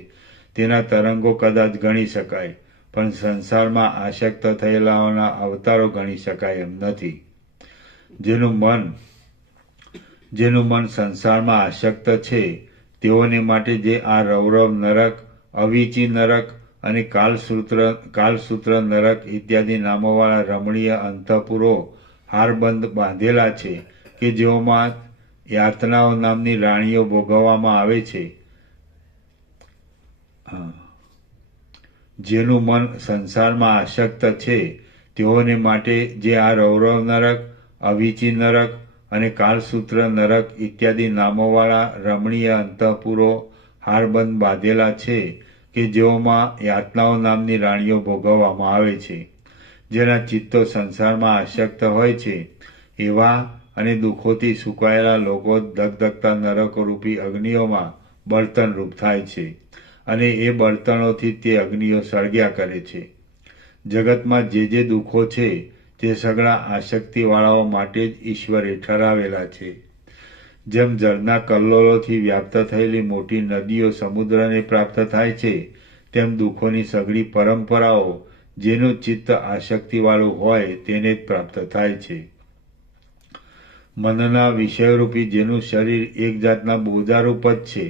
તેના તરંગો કદાચ ગણી શકાય, પણ સંસારમાં આસક્ત થયેલાઓના અવતારો ગણી શકાય એમ નથી. જેનું મન સંસારમાં આસક્ત છે તેઓને માટે જે આ રૌરવ નરક, અવિચી નરક અને કાલસૂત્ર નરક ઇત્યાદિ નામોવાળા રમણીય અંતઃપુરો હારબંધ બાંધેલા છે કે જેઓમાં યાતનાઓ નામની રાણીઓ ભોગવવામાં આવે છે, જેનું મન સંસારમાં આસક્ત છે તેઓને માટે જે આ રૌરવ નરક, અવિચી નરક અને કાલસૂત્ર નરક ઇત્યાદિ નામોવાળા રમણીય અંતઃપુરો હારબંધ બાંધેલા છે કે જેઓમાં યાતનાઓ નામની રાણીઓ ભોગવવામાં આવે છે. જેના ચિત્તો સંસારમાં આસક્ત હોય છે એવા અને દુઃખોથી સુકાયેલા લોકો ધગધગતા નરકરૂપી અગ્નિઓમાં બળતણરૂપ થાય છે અને એ બળતણોથી તે અગ્નિઓ સળગ્યા કરે છે. જગતમાં જે દુઃખો છે તે સઘળા આસક્તિવાળાઓ માટે જ ઈશ્વરે ઠરાવેલા છે. જેમ જળના કલ્લોલોથી વ્યાપ્ત થયેલી મોટી નદીઓ સમુદ્રને પ્રાપ્ત થાય છે, તેમ દુઃખોની સઘળી પરંપરાઓ જેનું ચિત્ત આસક્તિવાળું હોય તેને જ પ્રાપ્ત થાય છે. મનના વિષયરૂપી જેનું શરીર એક જાતના બોજારૂપ જ છે,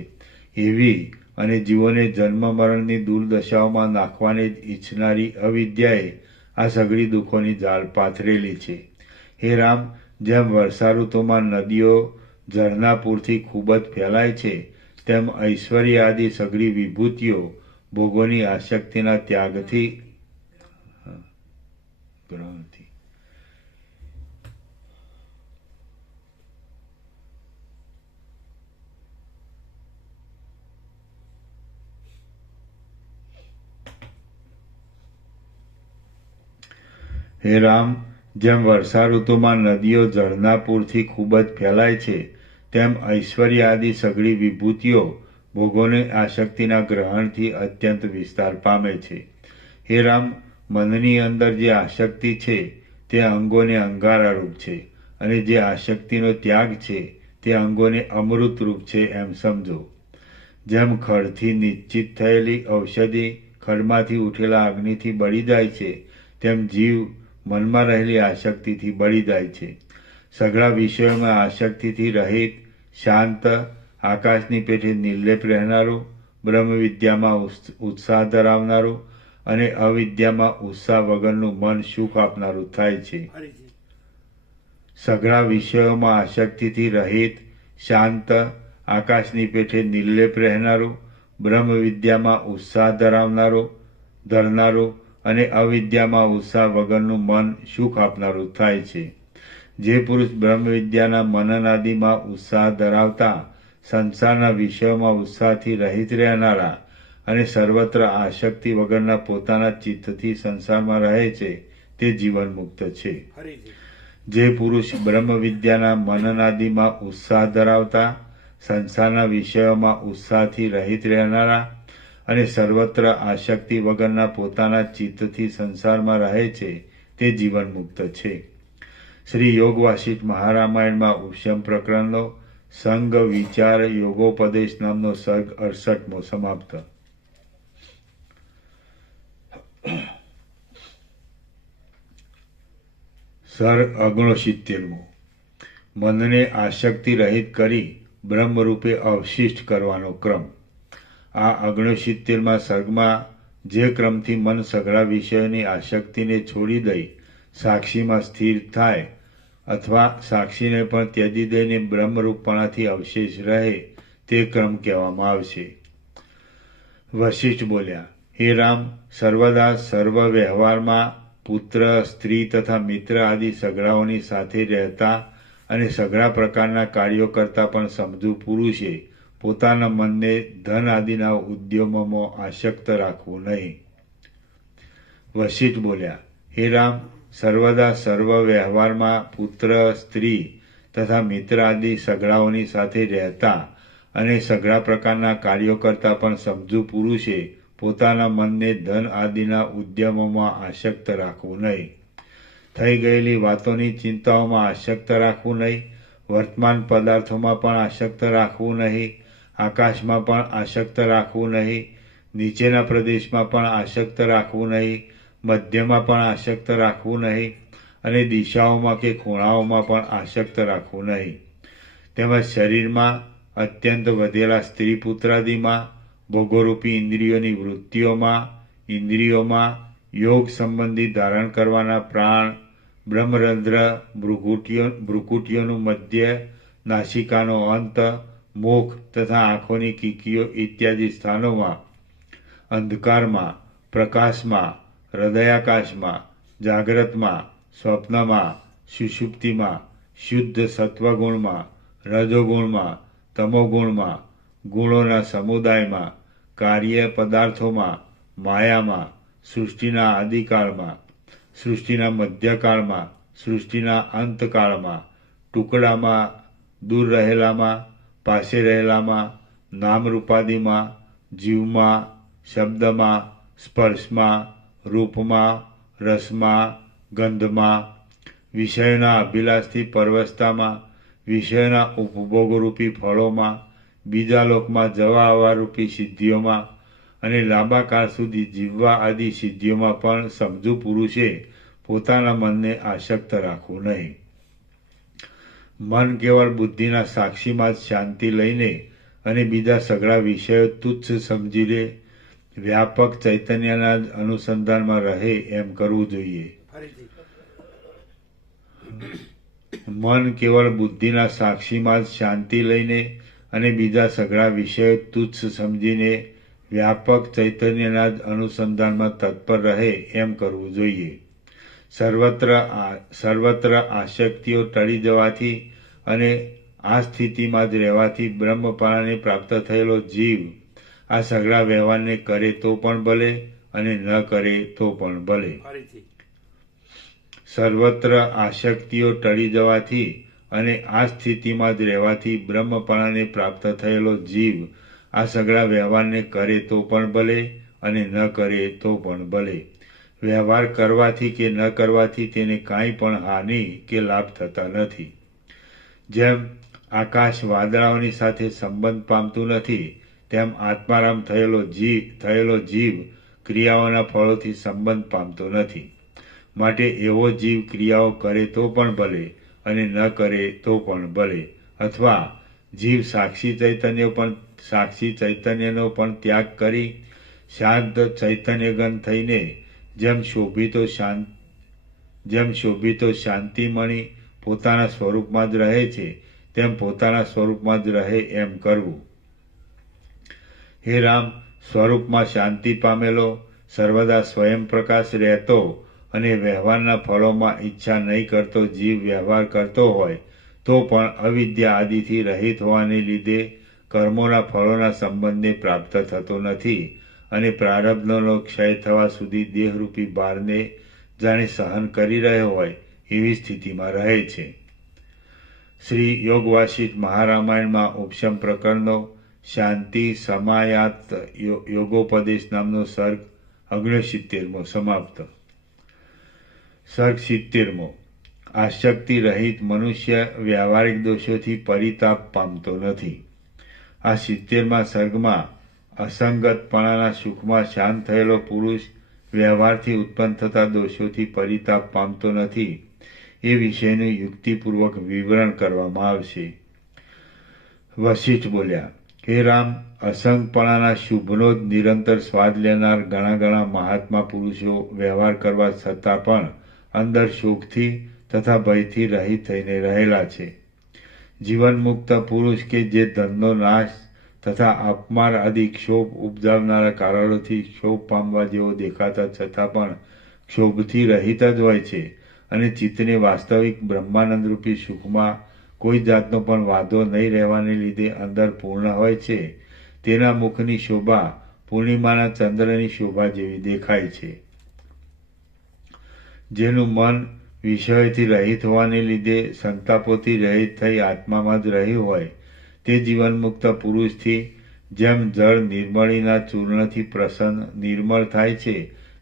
એવી અને જીવોને જન્મ મરણની દુર્દશાઓમાં નાખવાને જ ઈચ્છનારી અવિદ્યાએ આ સઘળી દુઃખોની જાળ પાથરેલી છે. હે રામ, જેમ વર્ષાઋતુમાં નદીઓ ઝરણા પૂરથી ખૂબ જ ફેલાય છે, તેમ ઐશ્વર્ય આદિ સઘળી વિભૂતિઓ ભોગોની આસક્તિના ત્યાગથી ગ્રહણથી હે રામ, જેમ વર્ષાઋતુમાં નદીઓ જળના પૂરથી ખૂબ જ ફેલાય છે, તેમ ઐશ્વર્ય આદિ સઘળી વિભૂતિઓ ભોગોની આસક્તિના ગ્રહણથી અત્યંત વિસ્તાર પામે છે. હે રામ, મનની અંદર જે આસક્તિ છે તે અંગોને અંગારારૂપ છે અને જે આસક્તિનો ત્યાગ છે તે અંગોને અમૃતરૂપ છે એમ સમજો. જેમ ખડથી નિશ્ચિત થયેલી ઔષધિ ખડમાંથી ઉઠેલા અગ્નિથી બળી જાય છે, તેમ જીવ મનમાં રહેલી આસક્તિથી બળી જાય છે. સઘળા વિષયોમાં આસક્તિથી રહિત, શાંત, આકાશની પેઠે નિર્લેપ રહેનારું, બ્રહ્મવિદ્યામાં ઉત્સાહ ધરાવનારું અને અવિદ્યામાં ઉત્સાહ વગરનું મન સુખ આપનારું થાય છે. સઘળા વિષયોમાં આસક્તિથી રહિત, શાંત, આકાશની પેઠે નિર્લેપ રહેનારું, બ્રહ્મ વિદ્યામાં ઉત્સાહ ધરનારું અને અવિદ્યામાં ઉત્સાહ વગરનું મન સુખ આપનારું થાય છે. જે પુરુષ બ્રહ્મ વિદ્યાના મનનાદિમાં ઉત્સાહ ધરાવતા, સંસારના વિષયોમાં ઉત્સાહથી રહિત રહેનારા અને સર્વત્ર આસક્તિ વગરના પોતાના ચિત્તથી સંસારમાં રહે છે તે જીવન મુક્ત છે. ફરીથી જે પુરુષ બ્રહ્મ વિદ્યાના મનનાદિમાં ઉત્સાહ ધરાવતા, સંસારના વિષયોમાં ઉત્સાહથી રહિત રહેનારા અને સર્વત્ર આસક્તિ વગરના પોતાના ચિત્તથી સંસારમાં રહે છે તે જીવન મુક્ત છે. શ્રી યોગ વાસિષ્ઠ મહારામાયણમાં ઉપશમ પ્રકરણનો સંગ વિચાર યોગોપદેશ નામનો સર્ગ 68મો સમાપ્ત. સર્ગ 69મો. મનને આસક્તિ રહિત કરી બ્રહ્મરૂપે અવશિષ્ટ કરવાનો ક્રમ. આ 69મા સર્ગમાં જે ક્રમથી મન સઘળા વિષયોની આસક્તિને છોડી દઈ સાક્ષીમાં સ્થિર થાય અથવા સાક્ષીને પણ ત્યજી દઈને બ્રહ્મરૂપણાથી અવશેષ રહે તે ક્રમ કહેવામાં આવશે. વશિષ્ઠ બોલ્યા, હે રામ, સર્વદા સર્વ વ્યવહારમાં પુત્ર, સ્ત્રી તથા મિત્ર આદિ સઘળાઓની સાથે રહેતા અને સઘળા પ્રકારના કાર્યો કરતા પણ સમજુ પુરુષે પોતાના મનને ધન આદિના ઉદ્યમોમાં આસક્ત રાખવું નહીં. વશિષ્ઠ બોલ્યા, હે રામ, સર્વદા સર્વ વ્યવહારમાં પુત્ર, સ્ત્રી તથા મિત્ર આદિ સઘળાઓની સાથે રહેતા અને સઘળા પ્રકારના કાર્યો કરતા પણ સમજુ પુરુષે પોતાના મનને ધન આદિના ઉદ્યમોમાં આસક્ત રાખવું નહીં. થઈ ગયેલી વાતોની ચિંતાઓમાં આસક્ત રાખવું નહીં. વર્તમાન પદાર્થોમાં પણ આસક્ત રાખવું નહીં. આકાશમાં પણ આસક્ત રાખવું નહીં. નીચેના પ્રદેશમાં પણ આસક્ત રાખવું નહીં. મધ્યમાં પણ આસક્ત રાખવું નહીં. અને દિશાઓમાં કે ખૂણાઓમાં પણ આસક્ત રાખવું નહીં. તેમજ શરીરમાં અત્યંત વધેલા સ્ત્રી પુત્રાદિમાં, ભોગોરૂપી ઇન્દ્રિયોની વૃત્તિઓમાં, ઇન્દ્રિયોમાં, યોગ સંબંધી ધારણ કરવાના પ્રાણ, બ્રહ્મરંધ્ર, ભ્રુકુટીઓનું મધ્ય, નાસિકાનો અંત, મુખ તથા આંખોની કીકીઓ ઇત્યાદિ સ્થાનોમાં, અંધકારમાં, પ્રકાશમાં, હૃદયાકાશમાં, જાગ્રતમાં, સ્વપ્નમાં, સુષુપ્તિમાં, શુદ્ધ સત્વગુણમાં, રજોગુણમાં, તમોગુણમાં, ગુણોના સમુદાયમાં, કાર્ય પદાર્થોમાં, માયામાં, સૃષ્ટિના આદિકાળમાં, સૃષ્ટિના મધ્યકાળમાં, સૃષ્ટિના અંતકાળમાં, ટુકડામાં, દૂર રહેલામાં, પાસે રહેલામાં, નામરૂપાદિમાં, જીવમાં, શબ્દમાં, સ્પર્શમાં, રૂપમાં, રસમાં, ગંધમાં, વિષયના અભિલાષથી પરવશતામાં, વિષયના ઉપભોગરૂપી ફળોમાં, બીજા લોકમાં જવા આવવારૂપી સિદ્ધિઓમાં અને લાંબા કાળ સુધી જીવવા આદિ સિદ્ધિઓમાં પણ સમજુ પુરુષે પોતાના મનને આસક્ત રાખવું નહીં. મન કેવળ બુદ્ધિના સાક્ષીમાં જ શાંતિ લઈને અને બીજા સઘળા વિષયો તુચ્છ સમજી લે, વ્યાપક ચૈતન્યના જ અનુસંધાનમાં રહે એમ કરવું જોઈએ. ફરીથી મન કેવળ બુદ્ધિના સાક્ષીમાં જ શાંતિ લઈને અને બીજા સઘળા વિષયો તુચ્છ સમજીને વ્યાપક ચૈતન્યના જ અનુસંધાનમાં તત્પર રહે એમ કરવું જોઈએ. સર્વત્ર આસક્તિઓ ટળી જવાથી અને આ સ્થિતિમાં જ રહેવાથી બ્રહ્મપણાને પ્રાપ્ત થયેલો જીવ આ સઘળા વ્યવહારને કરે તો પણ ભલે અને ન કરે તો પણ ભલે. ફરીથી સર્વત્ર આસક્તિઓ ટળી જવાથી અને આ સ્થિતિમાં જ રહેવાથી બ્રહ્મપણાને પ્રાપ્ત થયેલો જીવ આ સઘળા વ્યવહારને કરે તો પણ ભલે અને ન કરે તો પણ ભલે. વ્યવહાર કરવાથી કે ન કરવાથી તેને કાંઈ પણ હાનિ કે લાભ થતા નથી. જેમ આકાશ વાદળાઓની સાથે સંબંધ પામતું નથી, તેમ આત્મારામ થયેલો જીવ ક્રિયાઓના ફળોથી સંબંધ પામતો નથી. માટે એવો જીવ ક્રિયાઓ કરે તો પણ ભલે અને ન કરે તો પણ ભલે, અથવા જીવ સાક્ષી ચૈતન્યનો પણ ત્યાગ કરી શાંત ચૈતન્યગન થઈને જેમ શોભિતો શાંતિમણી પોતાના સ્વરૂપમાં જ રહે છે તેમ પોતાના સ્વરૂપમાં જ રહે એમ કરવું. હે રામ, સ્વરૂપમાં શાંતિ પામેલો, સર્વદા સ્વયં પ્રકાશ રહેતો અને વ્યવહારના ફળોમાં ઈચ્છા નહીં કરતો જીવ વ્યવહાર કરતો હોય તો પણ અવિદ્યા આદિથી રહિત હોવાને લીધે કર્મોના ફળોના સંબંધને પ્રાપ્ત થતો નથી અને પ્રારબ્ધનો ક્ષય થવા સુધી દેહરૂપી ભારને જાણે સહન કરી રહ્યો હોય એવી સ્થિતિમાં રહે છે. શ્રી યોગ વાસિષ્ઠ મહારામાયણમાં ઉપશમ પ્રકરણનો શાંતિ સમાયાત યોગોપદેશ નામનો સર્ગ 69મો સમાપ્ત. સર્ગ 70મો. આસક્તિ રહિત મનુષ્ય વ્યવહારિક દોષોથી પરિતાપ પામતો નથી. આ 70મા સર્ગમાં અસંગતપણાના સુખમાં શાંત થયેલો પુરુષ વ્યવહારથી ઉત્પન્ન થતા દોષોથી પરિતાપ પામતો નથી એ વિષયનું યુક્તિપૂર્વક વિવરણ કરવામાં આવશે. વશિષ્ઠ બોલ્યા, હે રામ, અસંગપણાના શુભનો જ નિરંતર સ્વાદ લેનાર ઘણા મહાત્મા પુરુષો વ્યવહાર કરવા છતાં પણ અંદર શોકથી તથા ભયથી રહિત થઈને રહેલા છે. જીવનમુક્ત પુરુષ કે જે ધનનો નાશ તથા અપમાન આદિ ક્ષોભ ઉપજાવનારા કારણોથી ક્ષોભ પામવા જેવો દેખાતા છતાં પણ ક્ષોભથી રહિત જ હોય છે અને ચિત્તને વાસ્તવિક બ્રહ્માનંદરૂપી સુખમાં કોઈ જાતનો પણ વાંધો નહીં રહેવાને લીધે અંદર પૂર્ણ હોય છે, તેના મુખની શોભા પૂર્ણિમાના ચંદ્રની શોભા જેવી દેખાય છે. જેનું મન વિષયોથી રહિત હોવાને લીધે સંતાપોથી રહિત થઈ આત્મામાં જ રહ્યું હોય તે જીવનમુક્ત પુરુષથી જેમ જળ નિર્મળીના ચૂર્ણથી પ્રસન્ન નિર્મળ થાય છે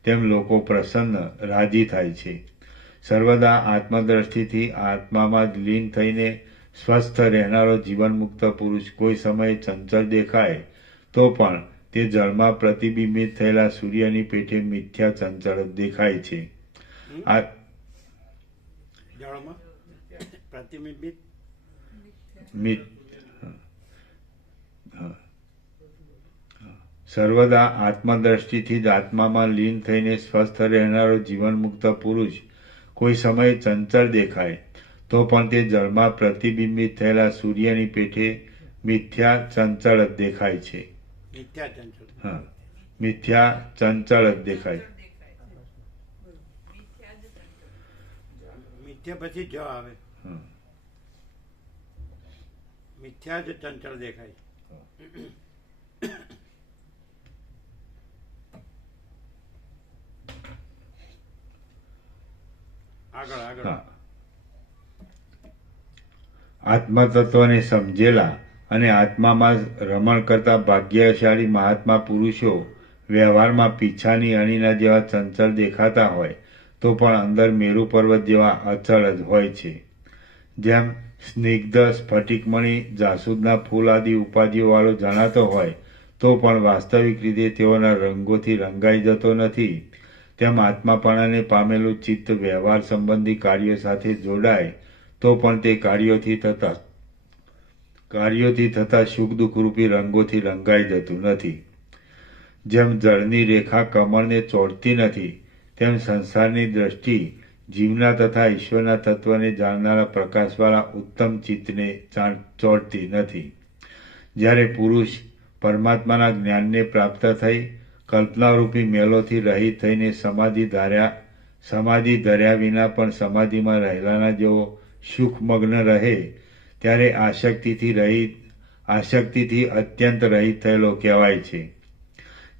તેમ લોકો પ્રસન્ન રાજી થાય છે. સર્વદા આત્મદ્રષ્ટિથી આત્મામાં જ લીન થઈને સ્વસ્થ રહેનારો જીવનમુક્ત પુરુષ કોઈ સમયે ચંચળ દેખાય તો પણ તે જળમાં પ્રતિબિંબિત થયેલા સૂર્યની પેઠે મિથ્યા ચંચળ જ દેખાય છે. જળમાં પ્રતિબિંબિત સર્વદા આત્મદ્રષ્ટિથી જ આત્મામાં લીન થઈને સ્વસ્થ રહેનારો જીવનમુક્ત પુરુષ કોઈ સમયે ચંચળ દેખાય તો પણ તે જળમાં પ્રતિબિંબિત થયેલા સૂર્યની પેઠે મિથ્યા ચંચળ જ દેખાય છે. મિથ્યા ચંચળ જ દેખાય. મિથ્યા પછી જ આવે, મિથ્યા જ ચંચળ દેખાય. આત્મતત્વને સમજેલા અને આત્મામાં જ રમણ કરતા ભાગ્યશાળી મહાત્મા પુરુષો વ્યવહારમાં પીછાની અણીના જેવા ચંચળ દેખાતા હોય તો પણ અંદર મેરુ પર્વત જેવા અચળ જ હોય છે. જેમ સ્નિગ્ધ સ્ફટિકમણી જાસૂદના ફૂલ આદિ ઉપાધિઓવાળો જણાતો હોય તો પણ વાસ્તવિક રીતે તેઓના રંગોથી રંગાઈ જતો નથી, તેમ આત્માપણાને પામેલું ચિત્ત વ્યવહાર સંબંધી કાર્યો સાથે જોડાય તો પણ તે કાર્યોથી થતા સુખ દુઃખરૂપી રંગોથી રંગાઈ જતું નથી. જેમ જળની રેખા કમળને ચોંટતી નથી તેમ સંસારની દ્રષ્ટિ જીવના તથા ઈશ્વરના તત્વને જાણનારા પ્રકાશવાળા ઉત્તમ ચિત્તને ચોંટતી નથી. જ્યારે પુરુષ પરમાત્માના જ્ઞાનને પ્રાપ્ત થઈ કલ્પનારૂપી મેલોથી રહિત થઈને સમાધિ ધર્યા વિના પણ સમાધિમાં રહેલાના જેવો સુખમગ્ન રહે ત્યારે આસક્તિથી અત્યંત રહિત થયેલો કહેવાય છે.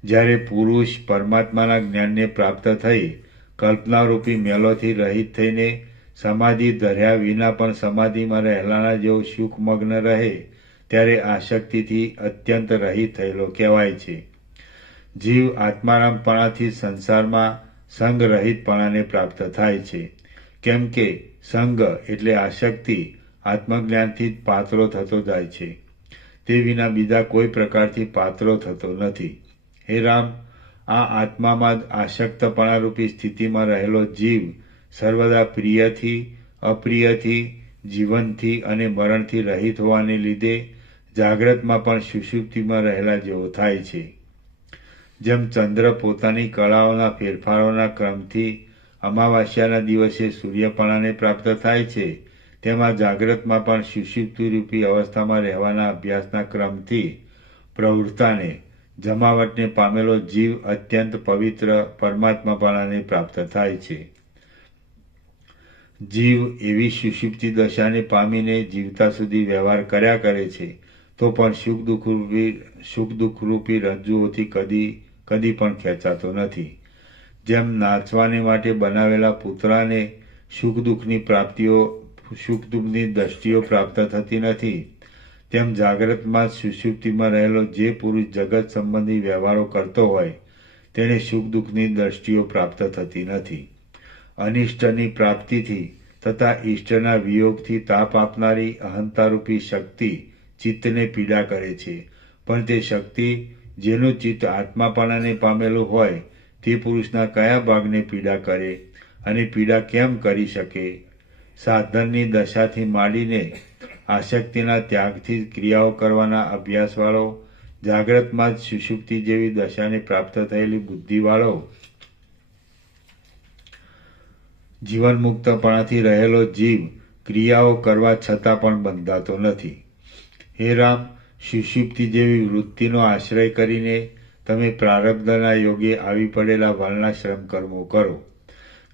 જ્યારે પુરુષ પરમાત્માના જ્ઞાનને પ્રાપ્ત થઈ કલ્પનારૂપી મેલોથી રહિત થઈને સમાધિ ધર્યા વિના પણ સમાધિમાં રહેલાના જેવો સુખમગ્ન રહે ત્યારે આસક્તિથી અત્યંત રહિત થયેલો કહેવાય છે. જીવ આત્મારામપણાથી સંસારમાં સંગ રહિતપણાને પ્રાપ્ત થાય છે, કેમ કે સંગ એટલે આસક્તિ આત્મજ્ઞાનથી જ પાતળો થતો જાય છે, તે વિના બીજા કોઈ પ્રકારથી પાતળો થતો નથી. હે રામ, આ આત્મામાં જ આસક્તપણારૂપી સ્થિતિમાં રહેલો જીવ સર્વદા પ્રિયથી અપ્રિયથી જીવનથી અને મરણથી રહિત હોવાને લીધે જાગ્રતમાં પણ સુષુપ્તિમાં રહેલા જેવો થાય છે. જેમ ચંદ્ર પોતાની કળાઓના ફેરફારોના ક્રમથી અમાવાસ્યાના દિવસે સૂર્યપણાને પ્રાપ્ત થાય છે તેમાં જાગ્રતમાં પણ સુષુપ્તિરૂપી અવસ્થામાં રહેવાના અભ્યાસના ક્રમથી પ્રવૃત્તાને જમાવટને પામેલો જીવ અત્યંત પવિત્ર પરમાત્માપણાને પ્રાપ્ત થાય છે. જીવ એવી સુષુપ્તિ દશાને પામીને જીવતા સુધી વ્યવહાર કર્યા કરે છે તો પણ સુખ દુઃખરૂપી રજ્જુઓથી કદી પણ ખેંચાતો નથી. જેમ નાચવાને માટે બનાવેલા પૂતળાને સુખ દુઃખની દ્રષ્ટિઓ પ્રાપ્ત થતી નથી, તેમ જાગ્રતમાં સુષુપ્તિમાં રહેલો જે પુરુષ જગત સંબંધી વ્યવહારો કરતો હોય તેને સુખ દુઃખની દ્રષ્ટિઓ પ્રાપ્ત થતી નથી. અનિષ્ટની પ્રાપ્તિથી તથા ઈષ્ટના વિયોગથી તાપ આપનારી અહંતારૂપી શક્તિ ચિત્તને પીડા કરે છે, પણ તે શક્તિ જેનું ચિત્ત આત્માપણાને પામેલું હોય તે પુરુષના કયા ભાગને પીડા કરે અને પીડા કેમ કરી શકે? સાધનની દશાથી માંડીને આસક્તિના ત્યાગથી ક્રિયાઓ કરવાના અભ્યાસવાળો, જાગ્રતમાં જ સુષુપ્તિ જેવી દશાને પ્રાપ્ત થયેલી બુદ્ધિવાળો, જીવનમુક્તપણાથી રહેલો જીવ ક્રિયાઓ કરવા છતાં પણ બંધાતો નથી. હે રામ, સુષુપ્તિ જેવી વૃત્તિનો આશ્રય કરીને તમે પ્રારબ્ધના યોગે આવી પડેલા વર્ણાશ્રમ કર્મો કરો.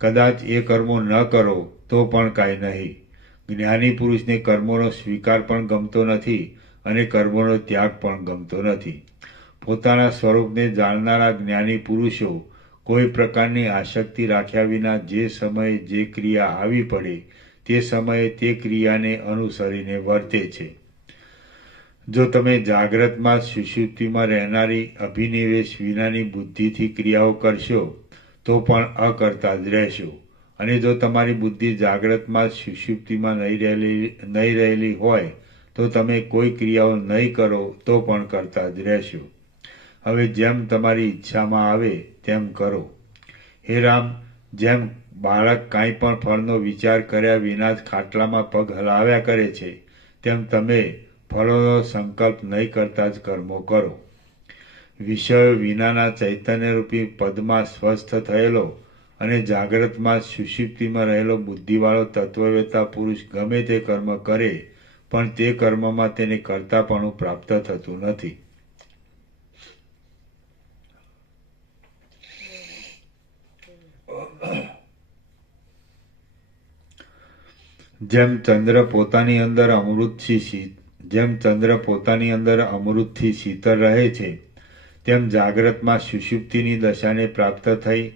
કદાચ એ કર્મો ન કરો તો પણ કાંઈ નહીં. જ્ઞાની પુરુષને કર્મોનો સ્વીકાર પણ ગમતો નથી અને કર્મોનો ત્યાગ પણ ગમતો નથી. પોતાના સ્વરૂપને જાણનારા જ્ઞાની પુરુષો કોઈ પ્રકારની આસક્તિ રાખ્યા વિના જે સમયે જે ક્રિયા આવી પડે તે સમયે તે ક્રિયાને અનુસરીને વર્તે છે. જો તમે જાગ્રતમાં સુષુપ્તિમાં રહેનારી અભિનિવેશ વિનાની બુદ્ધિથી ક્રિયાઓ કરશો તો પણ અકર્તા જ રહેશો, અને જો તમારી બુદ્ધિ જાગ્રતમાં સુષુપ્તિમાં નહીં રહેલી હોય તો તમે કોઈ ક્રિયાઓ નહીં કરો તો પણ કરતા જ રહેશો. હવે જેમ તમારી ઈચ્છામાં આવે તેમ કરો. હે રામ, જેમ બાળક કાંઈ પણ ફળનો વિચાર કર્યા વિના જ ખાટલામાં પગ હલાવ્યા કરે છે, તેમ તમે ફળોનો સંકલ્પ નહીં કરતા જ કર્મો કરો. વિષયો વિનાના ચૈતન્યરૂપી પદમાં સ્વસ્થ થયેલો અને જાગ્રતમાં સુષુપ્તિમાં રહેલો બુદ્ધિવાળો તત્વવેતા પુરુષ ગમે તે કર્મ કરે પણ તે કર્મમાં તેને કર્તાપણું પ્રાપ્ત થતું નથી. જેમ ચંદ્ર પોતાની અંદર અમૃતથી શીતળ રહે છે, તેમ જાગ્રતમાં સુષુપ્તિની દશાને પ્રાપ્ત થઈ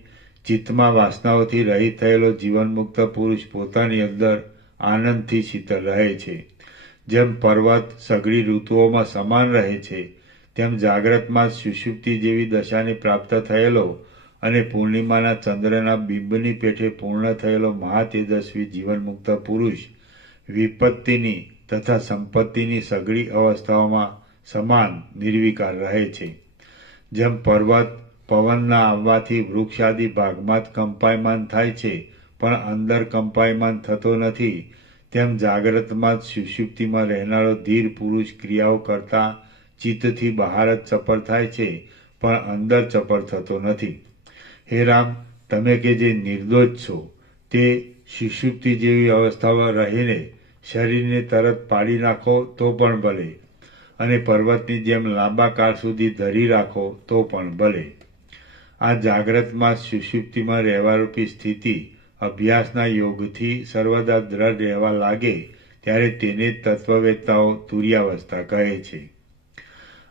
ચિત્તમાં વાસનાઓથી રહિત થયેલો જીવનમુક્ત પુરુષ પોતાની અંદર આનંદથી શીતળ રહે છે. જેમ પર્વત સઘળી ઋતુઓમાં સમાન રહે છે, તેમ જાગ્રતમાં સુષુપ્તિ જેવી દશાને પ્રાપ્ત થયેલો અને પૂર્ણિમાના ચંદ્રના બિંબની પેઠે પૂર્ણ થયેલો મહાતેજસ્વી જીવનમુક્ત પુરુષ વિપત્તિની તથા સંપત્તિની સઘળી અવસ્થાઓમાં સમાન નિર્વિકાર રહે છે. જેમ પર્વત પવનના આવવાથી વૃક્ષાદિ ભાગમાં જ કંપાયમાન થાય છે પણ અંદર કંપાયમાન થતો નથી, તેમ જાગ્રતમાં જ સુષુપ્તિમાં રહેનારો ધીર પુરુષ ક્રિયાઓ કરતા ચિત્તથી બહાર જ ચપળ થાય છે પણ અંદર ચપળ થતો નથી. હે રામ, તમે કે જે નિર્દોષ છો તે સુષુપ્તિ જેવી અવસ્થામાં રહીને શરીરને તરત પાડી નાખો તો પણ ભલે, અને પર્વતની જેમ લાંબા કાળ સુધી ધરી રાખો તો પણ ભલે. આ જાગ્રતમાં સુષુપ્તિમાં રહેવારૂપી સ્થિતિ અભ્યાસના યોગથી સર્વદા દ્રઢ રહેવા લાગે ત્યારે તેને તત્વવેત્તાઓ તુર્યાવસ્થા કહે છે.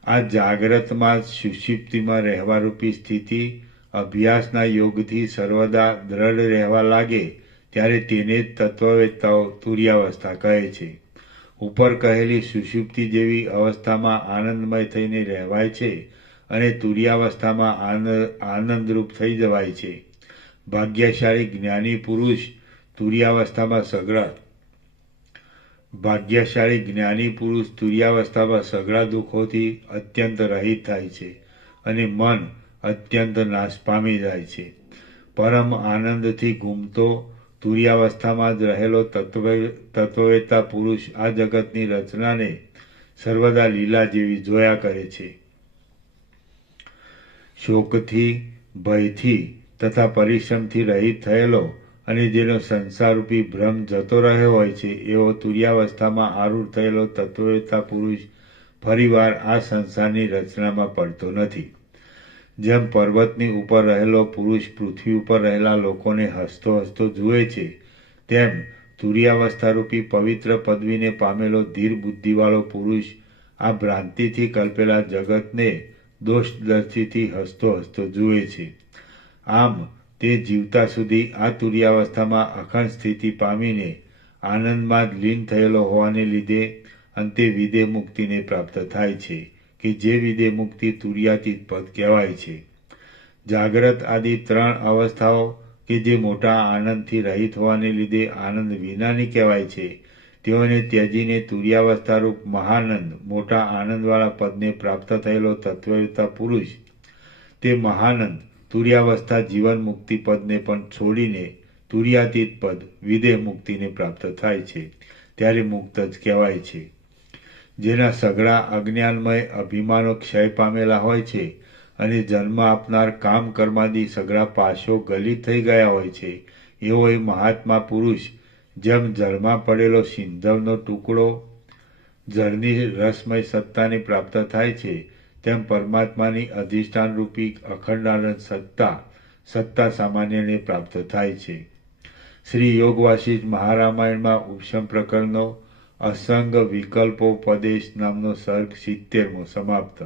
આ જાગ્રતમાં સુષુપ્તિમાં રહેવારૂપી સ્થિતિ અભ્યાસના યોગથી સર્વદા દ્રઢ રહેવા લાગે ત્યારે તેને તત્વવેત્તાઓ તુર્યાવસ્થા કહે છે. ઉપર કહેલી સુષુપ્તિ જેવી અવસ્થામાં આનંદમય થઈને રહેવાય છે અને તુર્યાવસ્થામાં આનંદરૂપ થઈ જવાય છે. ભાગ્યશાળી જ્ઞાની પુરુષ તુર્યાવસ્થામાં સઘળા દુઃખોથી અત્યંત રહિત થાય છે અને મન અત્યંત નાશ પામી જાય છે. પરમ આનંદથી ઘૂમતો તુર્યાવસ્થામાં જ રહેલો તત્વવેત્તા પુરુષ આ જગતની રચનાને સર્વદા લીલા જેવી જોયા કરે છે. શોકથી, ભયથી તથા પરિશ્રમથી રહિત થયેલો અને જેનો સંસારરૂપી ભ્રમ જતો રહ્યો હોય છે એવો તુર્યાવસ્થામાં આરૂઢ થયેલો તત્વવેત્તા પુરુષ ફરીવાર આ સંસારની રચનામાં પડતો નથી. જેમ પર્વતની ઉપર રહેલો પુરુષ પૃથ્વી ઉપર રહેલા લોકોને હસતો હસતો જુએ છે, તેમ તુર્યાવસ્થારૂપી પવિત્ર પદવીને પામેલો ધીર બુદ્ધિવાળો પુરુષ આ ભ્રાંતિથી કલ્પેલા જગતને દોષદર્શીથી હસતો હસતો જુએ છે. આમ તે જીવતા સુધી આ તુર્યાવસ્થામાં અખંડ સ્થિતિ પામીને આનંદમાં જ લીન થયેલો હોવાને લીધે અંતે વિદેહ મુક્તિને પ્રાપ્ત થાય છે, કે જે વિદેહ મુક્તિ તુર્યાતીત પદ કહેવાય છે. જાગ્રત આદિ 3 અવસ્થાઓ કે જે મોટા આનંદથી રહિત હોવાને લીધે આનંદ વિનાની કહેવાય છે, તેઓને ત્યજીને તુર્યાવસ્થારૂપ મહાનંદ મોટા આનંદવાળા પદને પ્રાપ્ત થયેલો તત્વવેત્તા પુરુષ તે મહાનંદ તુર્યાવસ્થા જીવન મુક્તિ પદને પણ છોડીને તુર્યાતીત પદ વિદેહ મુક્તિને પ્રાપ્ત થાય છે, ત્યારે મુક્ત જ કહેવાય છે. જેના સઘળા અજ્ઞાનમય અભિમાનો ક્ષય પામેલા હોય છે અને જન્મ આપનાર કામ કર્માદી સઘળા પાશો ગલિત થઈ ગયા હોય છે, એવો એ મહાત્મા પુરુષ જેમ જળમાં પડેલો સિંધવનો ટુકડો જળની રસમય સત્તાને પ્રાપ્ત થાય છે, તેમ પરમાત્માની અધિષ્ઠાન રૂપી અખંડાનંદ સત્તા સામાન્યને પ્રાપ્ત થાય છે. શ્રી યોગ વાસિષ્ઠ મહારામાયણમાં ઉપશમ પ્રકરણનો અસંગ વિકલ્પોપદેશ નામનો સર્ગ 70મો સમાપ્ત.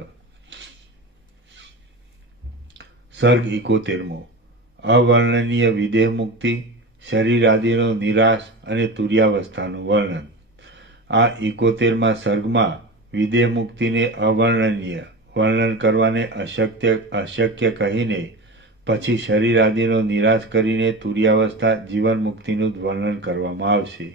સર્ગ 71મો અવર્ણનીય વિદેહ મુક્તિ, શરીર આદિનો નિરાશ અને તુર્યાવસ્થાનું વર્ણન. આ 71મા સર્ગમાં વિદેહ મુક્તિને અવર્ણનીય વર્ણન કરવાને અશક્ય કહીને પછી શરીર આદિનો નિરાશ કરીને તુર્યાવસ્થા જીવન મુક્તિનું જ વર્ણન કરવામાં આવશે.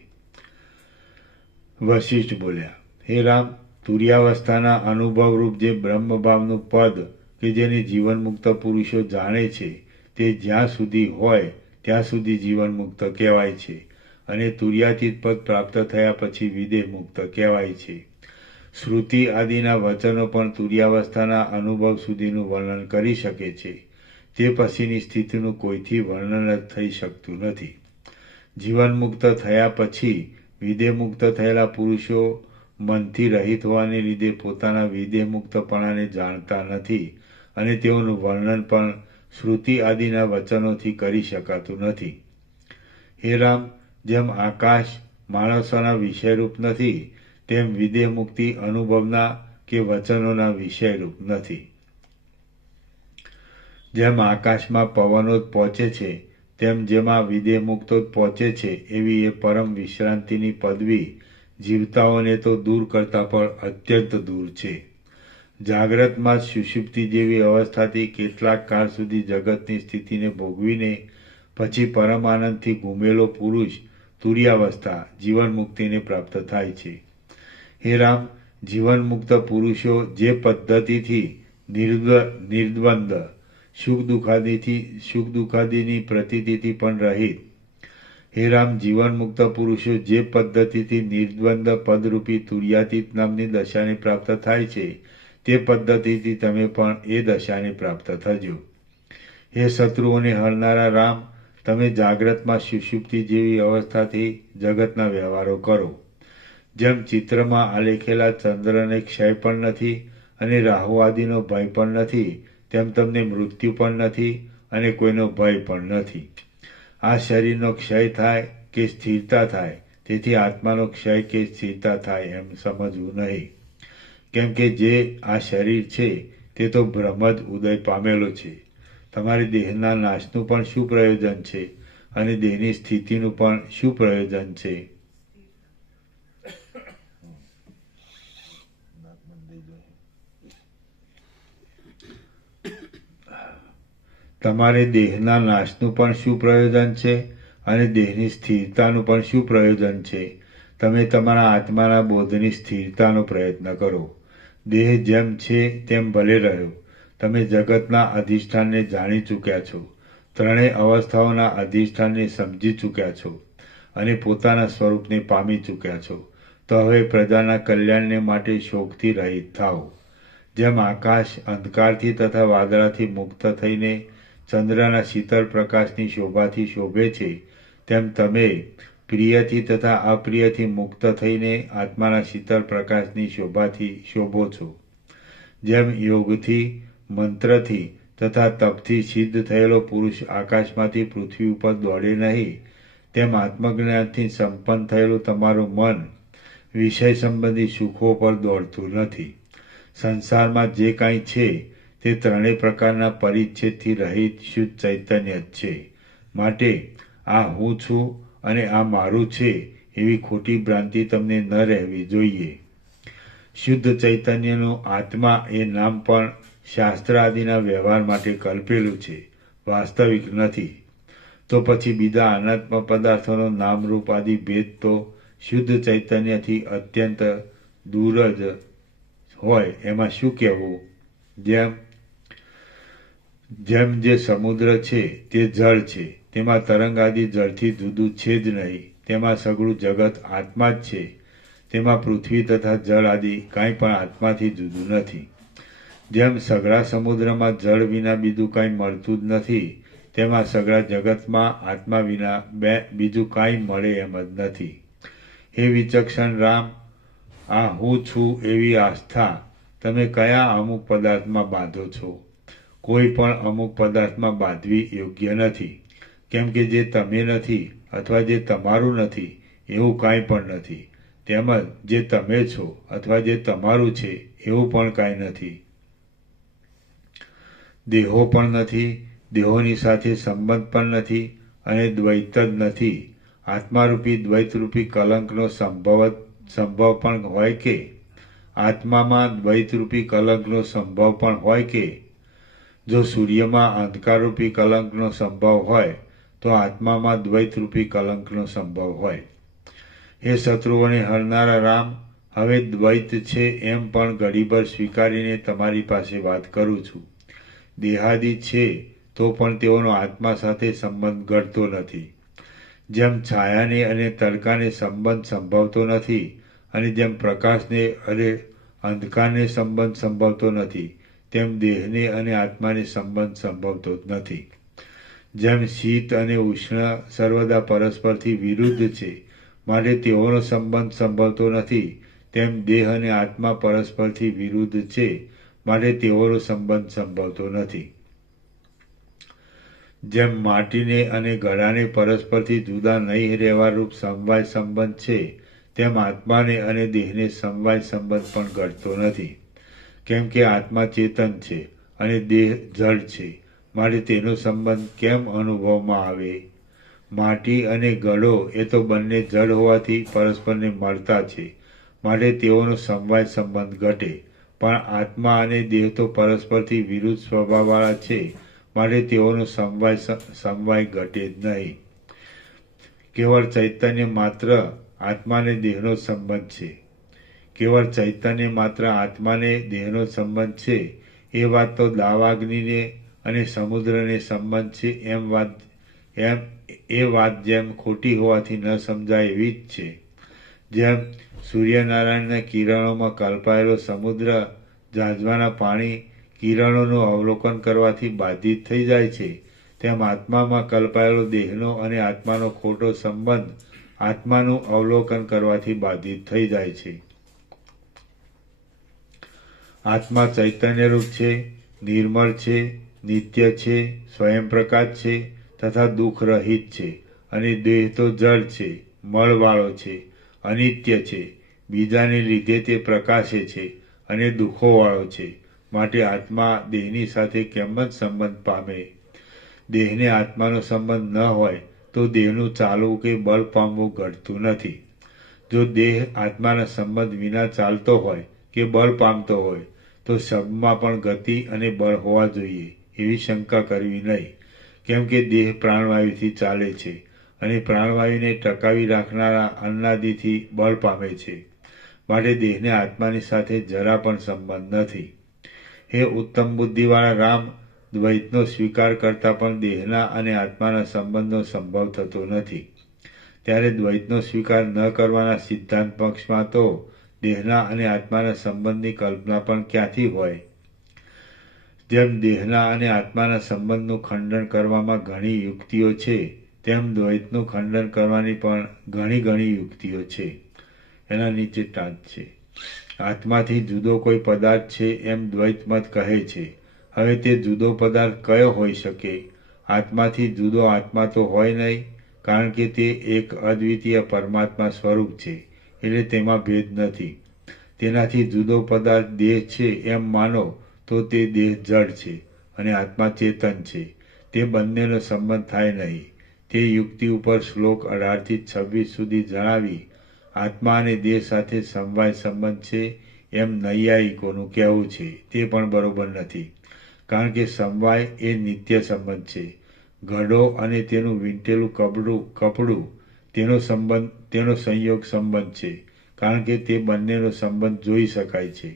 વશિષ્ઠ બોલ્યા, હે રામ, તુર્યાવસ્થાના અનુભવરૂપ જે બ્રહ્મભાવનું પદ કે જેને જીવન મુક્ત પુરુષો જાણે છે, તે જ્યાં સુધી હોય ત્યાં સુધી જીવન મુક્ત કહેવાય છે, અને તુર્યાતીત પદ પ્રાપ્ત થયા પછી વિદેહ મુક્ત કહેવાય છે. શ્રુતિ આદિના વચનો પણ તુર્યાવસ્થાના અનુભવ સુધીનું વર્ણન કરી શકે છે, તે પછીની સ્થિતિનું કોઈથી વર્ણન જ થઈ શકતું નથી. જીવન મુક્ત થયા પછી વિદેહ મુક્ત થયેલા પુરુષો મનથી રહિત હોવાને લીધે પોતાના વિદેહ મુક્તપણાને જાણતા નથી, અને તેઓનું વર્ણન પણ શ્રુતિ આદિના વચનોથી કરી શકાતું નથી. હે રામ, જેમ આકાશ માણસોના વિષયરૂપ નથી, તેમ વિદેહ મુક્તિ અનુભવના કે વચનોના વિષયરૂપ નથી. જેમ આકાશમાં પવનો જ પહોંચે છે, તેમ જેમાં વિદેહ મુક્તો જ પહોંચે છે, એવી એ પરમ વિશ્રાંતિની પદવી જીવતાઓને તો દૂર કરતાં પણ અત્યંત દૂર છે. જાગ્રતમાં સુષુપ્તિ જેવી અવસ્થાથી કેટલાક કાળ સુધી જગતની સ્થિતિને ભોગવીને પછી પરમ આનંદથી ઘૂમેલો પુરુષ તુર્યાવસ્થા જીવન મુક્તિને પ્રાપ્ત થાય છે. હે રામ, જીવન મુક્ત પુરુષો જે પદ્ધતિથી નિર્દ્વંદ સુખ દુઃખાદિની પ્રતીતિથી પણ રહિત, હે રામ, જીવન મુક્ત પુરુષો જે પદ્ધતિથી નિર્દ્વંદ પદરૂપી તુર્યાતીત નામની દશાને પ્રાપ્ત થાય છે, તે પદ્ધતિથી તમે પણ એ દશાને પ્રાપ્ત થજો. હે શત્રુઓને હરનારા રામ, તમે જાગ્રતમાં સુષુપ્તિ જેવી અવસ્થાથી જગતના વ્યવહારો કરો. જેમ ચિત્રમાં આલેખેલા ચંદ્રને ક્ષય પણ નથી અને રાહુ આદિનો ભય પણ નથી, તેમ તમને મૃત્યુ પણ નથી અને કોઈનો ભય પણ નથી. આ શરીરનો ક્ષય થાય કે સ્થિરતા થાય, તેથી આત્માનો ક્ષય કે સ્થિરતા થાય એમ સમજવું નહીં. કેમ કે જે આ શરીર છે તે તો બ્રહ્મ જ ઉદય પામેલો છે. તમારી દેહના નાશનું પણ શું પ્રયોજન છે અને દેહની સ્થિતિનું પણ શું પ્રયોજન છે? તમારે દેહના નાશનું પણ શું પ્રયોજન છે અને દેહની સ્થિરતાનું પણ શું પ્રયોજન છે? તમે તમારા આત્માના બોધની સ્થિરતાનો પ્રયત્ન કરો. દેહ જેમ છે તેમ ભલે રહ્યો. તમે જગતના અધિષ્ઠાનને જાણી ચૂક્યા છો, ત્રણેય અવસ્થાઓના અધિષ્ઠાનને સમજી ચૂક્યા છો અને પોતાના સ્વરૂપને પામી ચૂક્યા છો. તો હવે પ્રજાના કલ્યાણને માટે શોકથી રહિત થાઓ. જેમ આકાશ અંધકારથી તથા વાદળાથી મુક્ત થઈને ચંદ્રના શીતળ પ્રકાશની શોભાથી શોભે છે, તેમ તમે પ્રિયથી તથા અપ્રિયથી મુક્ત થઈને આત્માના શીતળ પ્રકાશની શોભાથી શોભો છો. જેમ યોગથી, મંત્રથી તથા તપથી સિદ્ધ થયેલો પુરુષ આકાશમાંથી પૃથ્વી ઉપર દોડે નહીં, તેમ આત્મજ્ઞાનથી સંપન્ન થયેલું તમારું મન વિષય સંબંધી સુખો પર દોડતું નથી. સંસારમાં જે કાંઈ છે તે ત્રણેય પ્રકારના પરિચ્છેદથી રહિત શુદ્ધ ચૈતન્ય જ છે. માટે આ હું છું અને આ મારું છે એવી ખોટી ભ્રાંતિ તમને ન રહેવી જોઈએ. શુદ્ધ ચૈતન્યનું આત્મા એ નામ પણ શાસ્ત્ર આદિના વ્યવહાર માટે કલ્પેલું છે, વાસ્તવિક નથી. તો પછી બીજા અનાત્મ પદાર્થોનો નામરૂપ આદિ ભેદ તો શુદ્ધ ચૈતન્યથી અત્યંત દૂર જ હોય એમાં શું કહેવું? જેમ જે સમુદ્ર છે તે જળ છે, તેમાં તરંગ આદિ જળથી જુદું છે જ નહીં, તેમાં સગળું જગત આત્મા જ છે. તેમાં પૃથ્વી તથા જળ આદિ કાંઈ પણ આત્માથી જુદું નથી. જેમ સઘળા સમુદ્રમાં જળ વિના બીજું કાંઈ મળતું જ નથી, તેમાં સઘળા જગતમાં આત્મા વિના બીજું કાંઈ મળે એમ જ નથી. હે વિચક્ષણ રામ, આ હું છું એવી આસ્થા તમે કયા અમુક પદાર્થમાં બાંધો છો? કોઈ પણ અમુક પદાર્થમાં બાંધવી યોગ્ય નથી. કેમ કે જે તમે નથી અથવા જે તમારું નથી એવું કાંઈ પણ નથી. તેમજ જે તમે છો અથવા જે તમારું છે એવું પણ કાંઈ નથી. દેહો પણ નથી, દેહોની સાથે સંબંધ પણ નથી અને દ્વૈત જ નથી. આત્મારૂપી દ્વૈતરૂપી કલંકનો સંભવ પણ હોય કે? આત્મામાં દ્વૈતરૂપી કલંકનો સંભવ પણ હોય કે? જો સૂર્યમાં અંધકારરૂપી કલંકનો સંભવ હોય તો આત્મામાં દ્વૈતરૂપી કલંકનો સંભવ હોય. હે શત્રુઓને હરનારા રામ, હવે દ્વૈત છે એમ પણ ઘડીભર સ્વીકારીને તમારી પાસે વાત કરું છું. દેહાદિ છે તો પણ તેઓનો આત્મા સાથે સંબંધ ઘટતો નથી. જેમ છાયાને અને તડકાને સંબંધ સંભવતો નથી અને જેમ પ્રકાશને અને અંધકારને સંબંધ સંભવતો નથી, તેમ દેહને અને આત્માને સંબંધ સંભવતો જ નથી. જેમ શીત અને ઉષ્ણ સર્વદા પરસ્પરથી વિરુદ્ધ છે, માટે તેઓનો સંબંધ સંભવતો નથી, તેમ દેહ અને આત્મા પરસ્પરથી વિરુદ્ધ છે, માટે તેઓનો સંબંધ સંભવતો નથી. જેમ માટીને અને ઘડાને પરસ્પરથી જુદા નહીં રહેવા રૂપ સમવાય સંબંધ છે, તેમ આત્માને અને દેહને સમવાય સંબંધ પણ ઘટતો નથી. કેમ કે આત્મા ચેતન છે અને દેહ જડ છે, માટે તેનો સંબંધ કેમ અનુભવમાં આવે? માટી અને ઘડો એ તો બંને જડ હોવાથી પરસ્પરને મળતા છે, માટે તેઓનો સમવાય સંબંધ ઘટે. પણ આત્મા અને દેહ તો પરસ્પરથી વિરુદ્ધ સ્વભાવવાળા છે, માટે તેઓનો સમવાય ઘટે જ નહીં. કેવળ ચૈતન્ય માત્ર આત્માને દેહનો સંબંધ છે. કેવળ ચૈતન્ય માત્ર આત્માને દેહનો સંબંધ છે એ વાત તો દાવાગ્નિને અને સમુદ્રને સંબંધ છે એ વાત જેમ ખોટી હોવાથી ન સમજાય એવી જ છે. જેમ સૂર્યનારાયણના કિરણોમાં કલ્પાયેલો સમુદ્ર ઝાંઝવાના પાણી કિરણોનું અવલોકન કરવાથી બાધિત થઈ જાય છે, તેમ આત્મામાં કલ્પાયેલો દેહનો અને આત્માનો ખોટો સંબંધ આત્માનું અવલોકન કરવાથી બાધિત થઈ જાય છે. આત્મા ચૈતન્યરૂપ છે, નિર્મળ છે, નિત્ય છે, સ્વયં પ્રકાશ છે તથા દુઃખ રહિત છે, અને દેહ તો જડ છે, મળવાળો છે, અનિત્ય છે, બીજાને લીધે તે પ્રકાશે છે અને દુઃખોવાળો છે. માટે આત્મા દેહની સાથે કેમ જ સંબંધ પામે? દેહને આત્માનો સંબંધ ન હોય તો દેહનું ચાલવું કે બળ પામવું ઘટતું નથી. જો દેહ આત્માના સંબંધ વિના ચાલતો હોય કે બળ પામતો હોય તો શબમાં પણ ગતિ અને બળ હોવા જોઈએ એવી શંકા કરવી નહીં. કેમ કે દેહ પ્રાણવાયુથી ચાલે છે અને પ્રાણવાયુને ટકાવી રાખનારા અન્નાદિથી બળ પામે છે, માટે દેહને આત્માની સાથે જરા પણ સંબંધ નથી. હે ઉત્તમ બુદ્ધિવાળા રામ, દ્વૈતનો સ્વીકાર કરતાં પણ દેહના અને આત્માના સંબંધનો સંભવ થતો નથી. ત્યારે દ્વૈતનો સ્વીકાર ન કરવાના સિદ્ધાંત પક્ષમાં તો દેહના અને આત્માના સંબંધની કલ્પના પણ ક્યાંથી હોય? જેમ દેહના અને આત્માના સંબંધનું ખંડન કરવામાં ઘણી યુક્તિઓ છે, તેમ દ્વૈતનું ખંડન કરવાની પણ ઘણી ઘણી યુક્તિઓ છે. એના નીચે ટાંચ છે. આત્માથી જુદો કોઈ પદાર્થ છે એમ દ્વૈત મત કહે છે. હવે તે જુદો પદાર્થ કયો હોઈ શકે? આત્માથી જુદો આત્મા તો હોય નહીં, કારણ કે તે એક અદ્વિતીય પરમાત્મા સ્વરૂપ છે, એટલે તેમાં ભેદ નથી. તેનાથી જુદો પદાર્થ દેહ છે એમ માનો તો તે દેહ જડ છે અને આત્મા ચેતન છે. તે બંનેનો સંબંધ થાય નહીં. તે યુક્તિ ઉપર શ્લોક 18 થી 26 સુધી જણાવી આત્મા અને દેહ સાથે સમવાય સંબંધ છે એમ નૈયાયિકોનું કહેવું છે. તે પણ બરોબર નથી, કારણ કે સમવાય એ નિત્ય સંબંધ છે. ઘડો અને તેનું વીંટેલું કપડું તેનો સંયોગ સંબંધ છે, કારણ કે તે બંનેનો સંબંધ જોઈ શકાય છે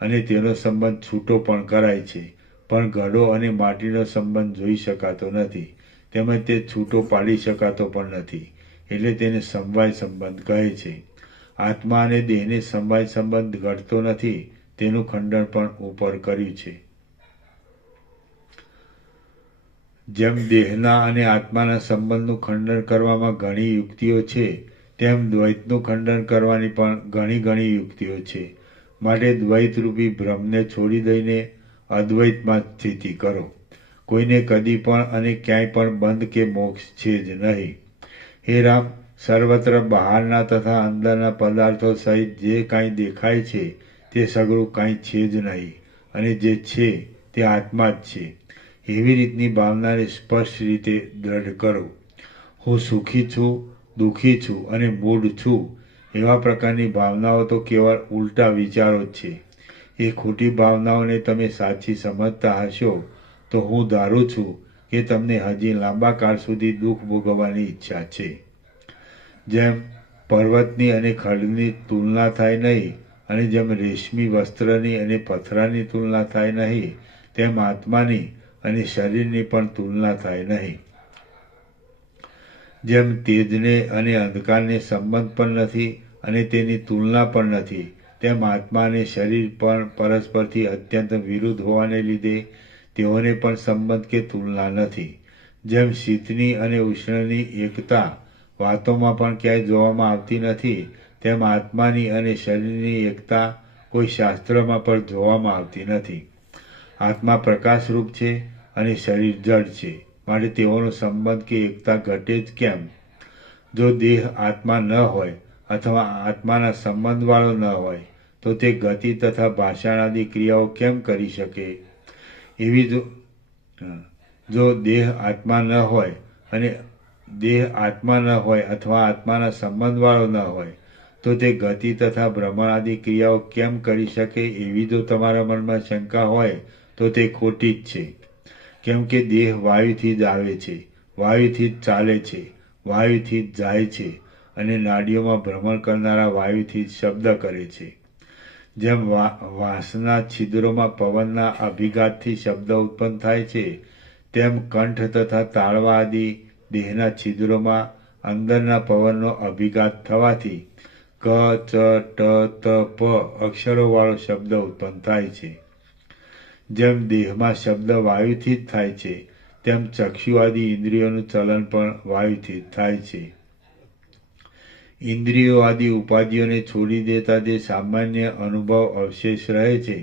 અને તેનો સંબંધ છૂટો પણ કરાય છે. પણ ઘડો અને માટીનો સંબંધ જોઈ શકાતો નથી, તેમજ તે છૂટો પાડી શકાતો પણ નથી, એટલે તેને સમવાય સંબંધ કહે છે. આત્મા અને દેહને સમવાય સંબંધ ઘડતો નથી, તેનું ખંડન પણ ઉપર કર્યું છે. જેમ દેહના અને આત્માના સંબંધનું ખંડન કરવામાં ઘણી યુક્તિઓ છે, તેમ દ્વૈતનું ખંડન કરવાની પણ ઘણી ઘણી યુક્તિઓ છે. માટે દ્વૈતરૂપી ભ્રમને છોડી દઈને અદ્વૈતમાં સ્થિતિ કરો. કોઈને કદી પણ અને ક્યાંય પણ બંધ કે મોક્ષ છે જ નહીં. હે રામ, સર્વત્ર બહારના તથા અંદરના પદાર્થો સહિત જે કાંઈ દેખાય છે તે સગળું કાંઈ છે જ નહીં, અને જે છે તે આત્મા જ છે. એવી રીતની ભાવનાને સ્પષ્ટ રીતે દ્રઢ કરો. હું સુખી છું, દુઃખી છું અને મૂઢ છું, એવા પ્રકારની ભાવનાઓ તો કેવળ ઉલટા વિચારો જ છે. એ ખોટી ભાવનાઓને તમે સાચી સમજતા હશો તો હું ધારું છું કે તમને હજી લાંબા કાળ સુધી દુઃખ ભોગવવાની ઈચ્છા છે. જેમ પર્વતની અને ખડની તુલના થાય નહીં, અને જેમ રેશમી વસ્ત્રની અને પથરાની તુલના થાય નહીં, તેમ આત્માની અને શરીરની પણ તુલના થાય નહીં. જેમ તેજને અને અંધકારને સંબંધ પણ નથી અને તેની તુલના પણ નથી, તેમ આત્મા અને શરીર પણ પરસ્પરથી અત્યંત વિરુદ્ધ હોવાને લીધે તેઓને પણ સંબંધ કે તુલના નથી. જેમ શીતની અને ઉષ્ણની એકતા વાતોમાં પણ ક્યાંય જોવામાં આવતી નથી, તેમ આત્માની અને શરીરની એકતા કોઈ શાસ્ત્રમાં પણ જોવામાં આવતી નથી. આત્મા પ્રકાશરૂપ છે અને શરીર જડ છે, માટે તેઓનો સંબંધ કે એકતા ઘટે જ કેમ? જો દેહ આત્મા ન હોય અથવા આત્માના સંબંધવાળો ન હોય તો તે ગતિ તથા ભાષણ આદિ ક્રિયાઓ કેમ કરી શકે? જો દેહ આત્મા ન હોય અને દેહ આત્મા ન હોય અથવા આત્માના સંબંધવાળો ન હોય તો તે ગતિ તથા ભ્રમણ આદિ ક્રિયાઓ કેમ કરી શકે? એવી જો તમારા મનમાં શંકા હોય તો તે ખોટી જ છે. કેમ કે દેહ વાયુથી જ આવે છે, વાયુથી જ ચાલે છે, વાયુથી જ જાય છે, અને નાડીઓમાં ભ્રમણ કરનારા વાયુથી જ શબ્દ કરે છે. જેમ વાંસના છિદ્રોમાં પવનના અભિઘાતથી શબ્દ ઉત્પન્ન થાય છે, તેમ કંઠ તથા તાળવા આદિ દેહના છિદ્રોમાં અંદરના પવનનો અભિઘાત થવાથી ક, ચ, ટ, ત, પ અક્ષરોવાળો શબ્દ ઉત્પન્ન થાય છે. જેમ દેહમાં શબ્દ વાયુથી જ થાય છે, તેમ ચક્ષુ આદિ ઇન્દ્રિયોનું ચલન પણ વાયુથી જ થાય છે. ઇન્દ્રિયો આદિ ઉપાધિઓને છોડી દેતા જે સામાન્ય અનુભવ અવશેષ રહે છે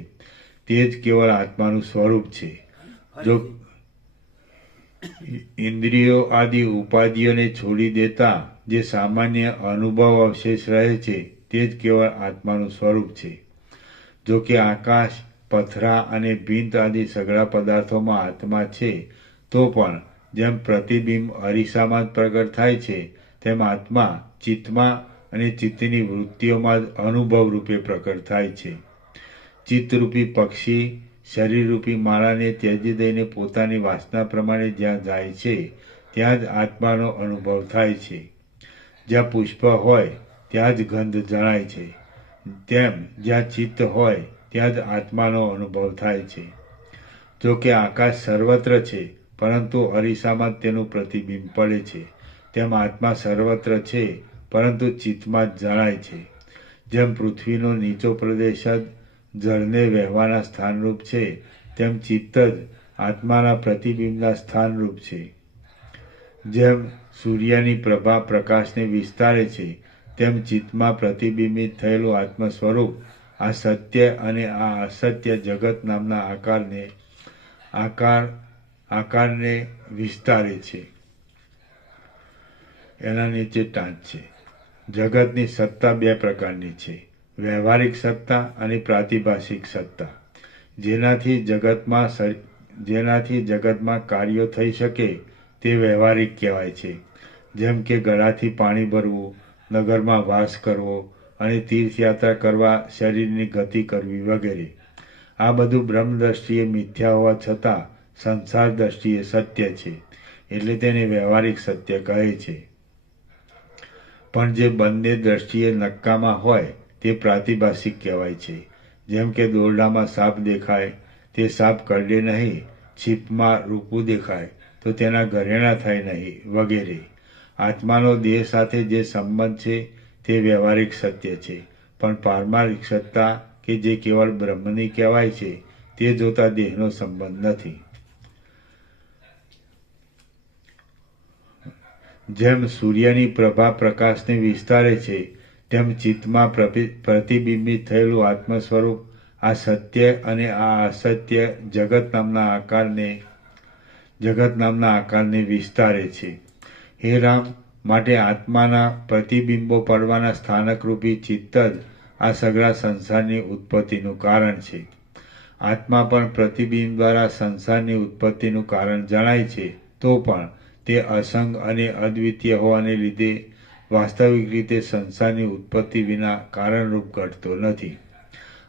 તે જ કેવળ આત્માનું સ્વરૂપ છે. જો ઇન્દ્રિયો આદિ ઉપાધિઓને છોડી દેતા જે સામાન્ય અનુભવ અવશેષ રહે છે તે જ કેવળ આત્માનું સ્વરૂપ છે. જો કે આકાશ, પથરા અને ભીંત આદિ સઘળા પદાર્થોમાં આત્મા છે, તો પણ જેમ પ્રતિબિંબ અરીસામાં જ પ્રગટ થાય છે, તેમ આત્મા ચિત્તમાં અને ચિત્તની વૃત્તિઓમાં જ અનુભવ રૂપે પ્રકટ થાય છે. ચિત્તરૂપી પક્ષી શરીરરૂપી માળાને ત્યજી દઈને પોતાની વાસના પ્રમાણે જ્યાં જાય છે ત્યાં જ આત્માનો અનુભવ થાય છે. જ્યાં પુષ્પ હોય ત્યાં જ ગંધ જણાય છે, તેમ જ્યાં ચિત્ત હોય ત્યાં જ આત્માનો અનુભવ થાય છે. જો કે આકાશ સર્વત્ર છે, પરંતુ અરીસામાં જ તેનું પ્રતિબિંબ પડે છે, તેમ આત્મા સર્વત્ર છે, પરંતુ ચિત્તમાં જ જણાય છે. જેમ પૃથ્વીનો નીચો પ્રદેશ જ જળને વહેવાના સ્થાનરૂપ છે, તેમ ચિત્ત જ આત્માના પ્રતિબિંબના સ્થાનરૂપ છે. જેમ સૂર્યની પ્રભા પ્રકાશને વિસ્તારે છે, તેમ ચિત્તમાં પ્રતિબિંબિત થયેલું આત્મ સ્વરૂપ આ સત્ય અને આ અસત્ય જગત નામના આકારને વિસ્તારે છે. એના નીચે ટાંચ છે. જગતની સત્તા બે પ્રકારની છે, વ્યવહારિક સત્તા અને પ્રાતિભાષિક સત્તા. જેનાથી જગતમાં કાર્યો થઈ શકે તે વ્યવહારિક કહેવાય છે. જેમ કે ગળાથી પાણી ભરવું, નગરમાં વાસ કરવો અને તીર્થયાત્રા કરવા શરીરની ગતિ કરવી વગેરે. આ બધું બ્રહ્મ દ્રષ્ટિએ મિથ્યા હોવા છતાં સંસાર દ્રષ્ટિએ સત્ય છે, એટલે તેને વ્યવહારિક સત્ય કહે છે. પણ જે બંને દ્રષ્ટિએ નક્કામાં હોય તે પ્રાતિભાષિક કહેવાય છે. જેમ કે દોરડામાં સાપ દેખાય, તે સાપ કરડે નહીં, છીપમાં રૂપું દેખાય તો તેના ઘરેણાં થાય નહીં વગેરે. આત્માનો દેહ સાથે જે સંબંધ છે તે વ્યવહારિક સત્ય છે, પણ પારમાર્થિક સત્તા કે જે કેવળ બ્રહ્મની કહેવાય છે તે જોતા દેહનો સંબંધ નથી. જેમ સૂર્યની પ્રભા પ્રકાશને વિસ્તારે છે, તેમ ચિત્તમાં પ્રતિબિંબિત થયેલું આત્મ સ્વરૂપ આ સત્ય અને આ અસત્ય જગત નામના આકારને વિસ્તારે છે. હે રામ, માટે આત્માના પ્રતિબિંબો પડવાના સ્થાનકરૂપી ચિત્ત જ આ સઘળા સંસારની ઉત્પત્તિનું કારણ છે. આત્મા પણ પ્રતિબિંબ દ્વારા સંસારની ઉત્પત્તિનું કારણ જણાય છે, તો પણ તે અસંગ અને અદ્વિતીય હોવાને લીધે વાસ્તવિક રીતે સંસારની ઉત્પત્તિ વિના કારણરૂપ ઘટતો નથી.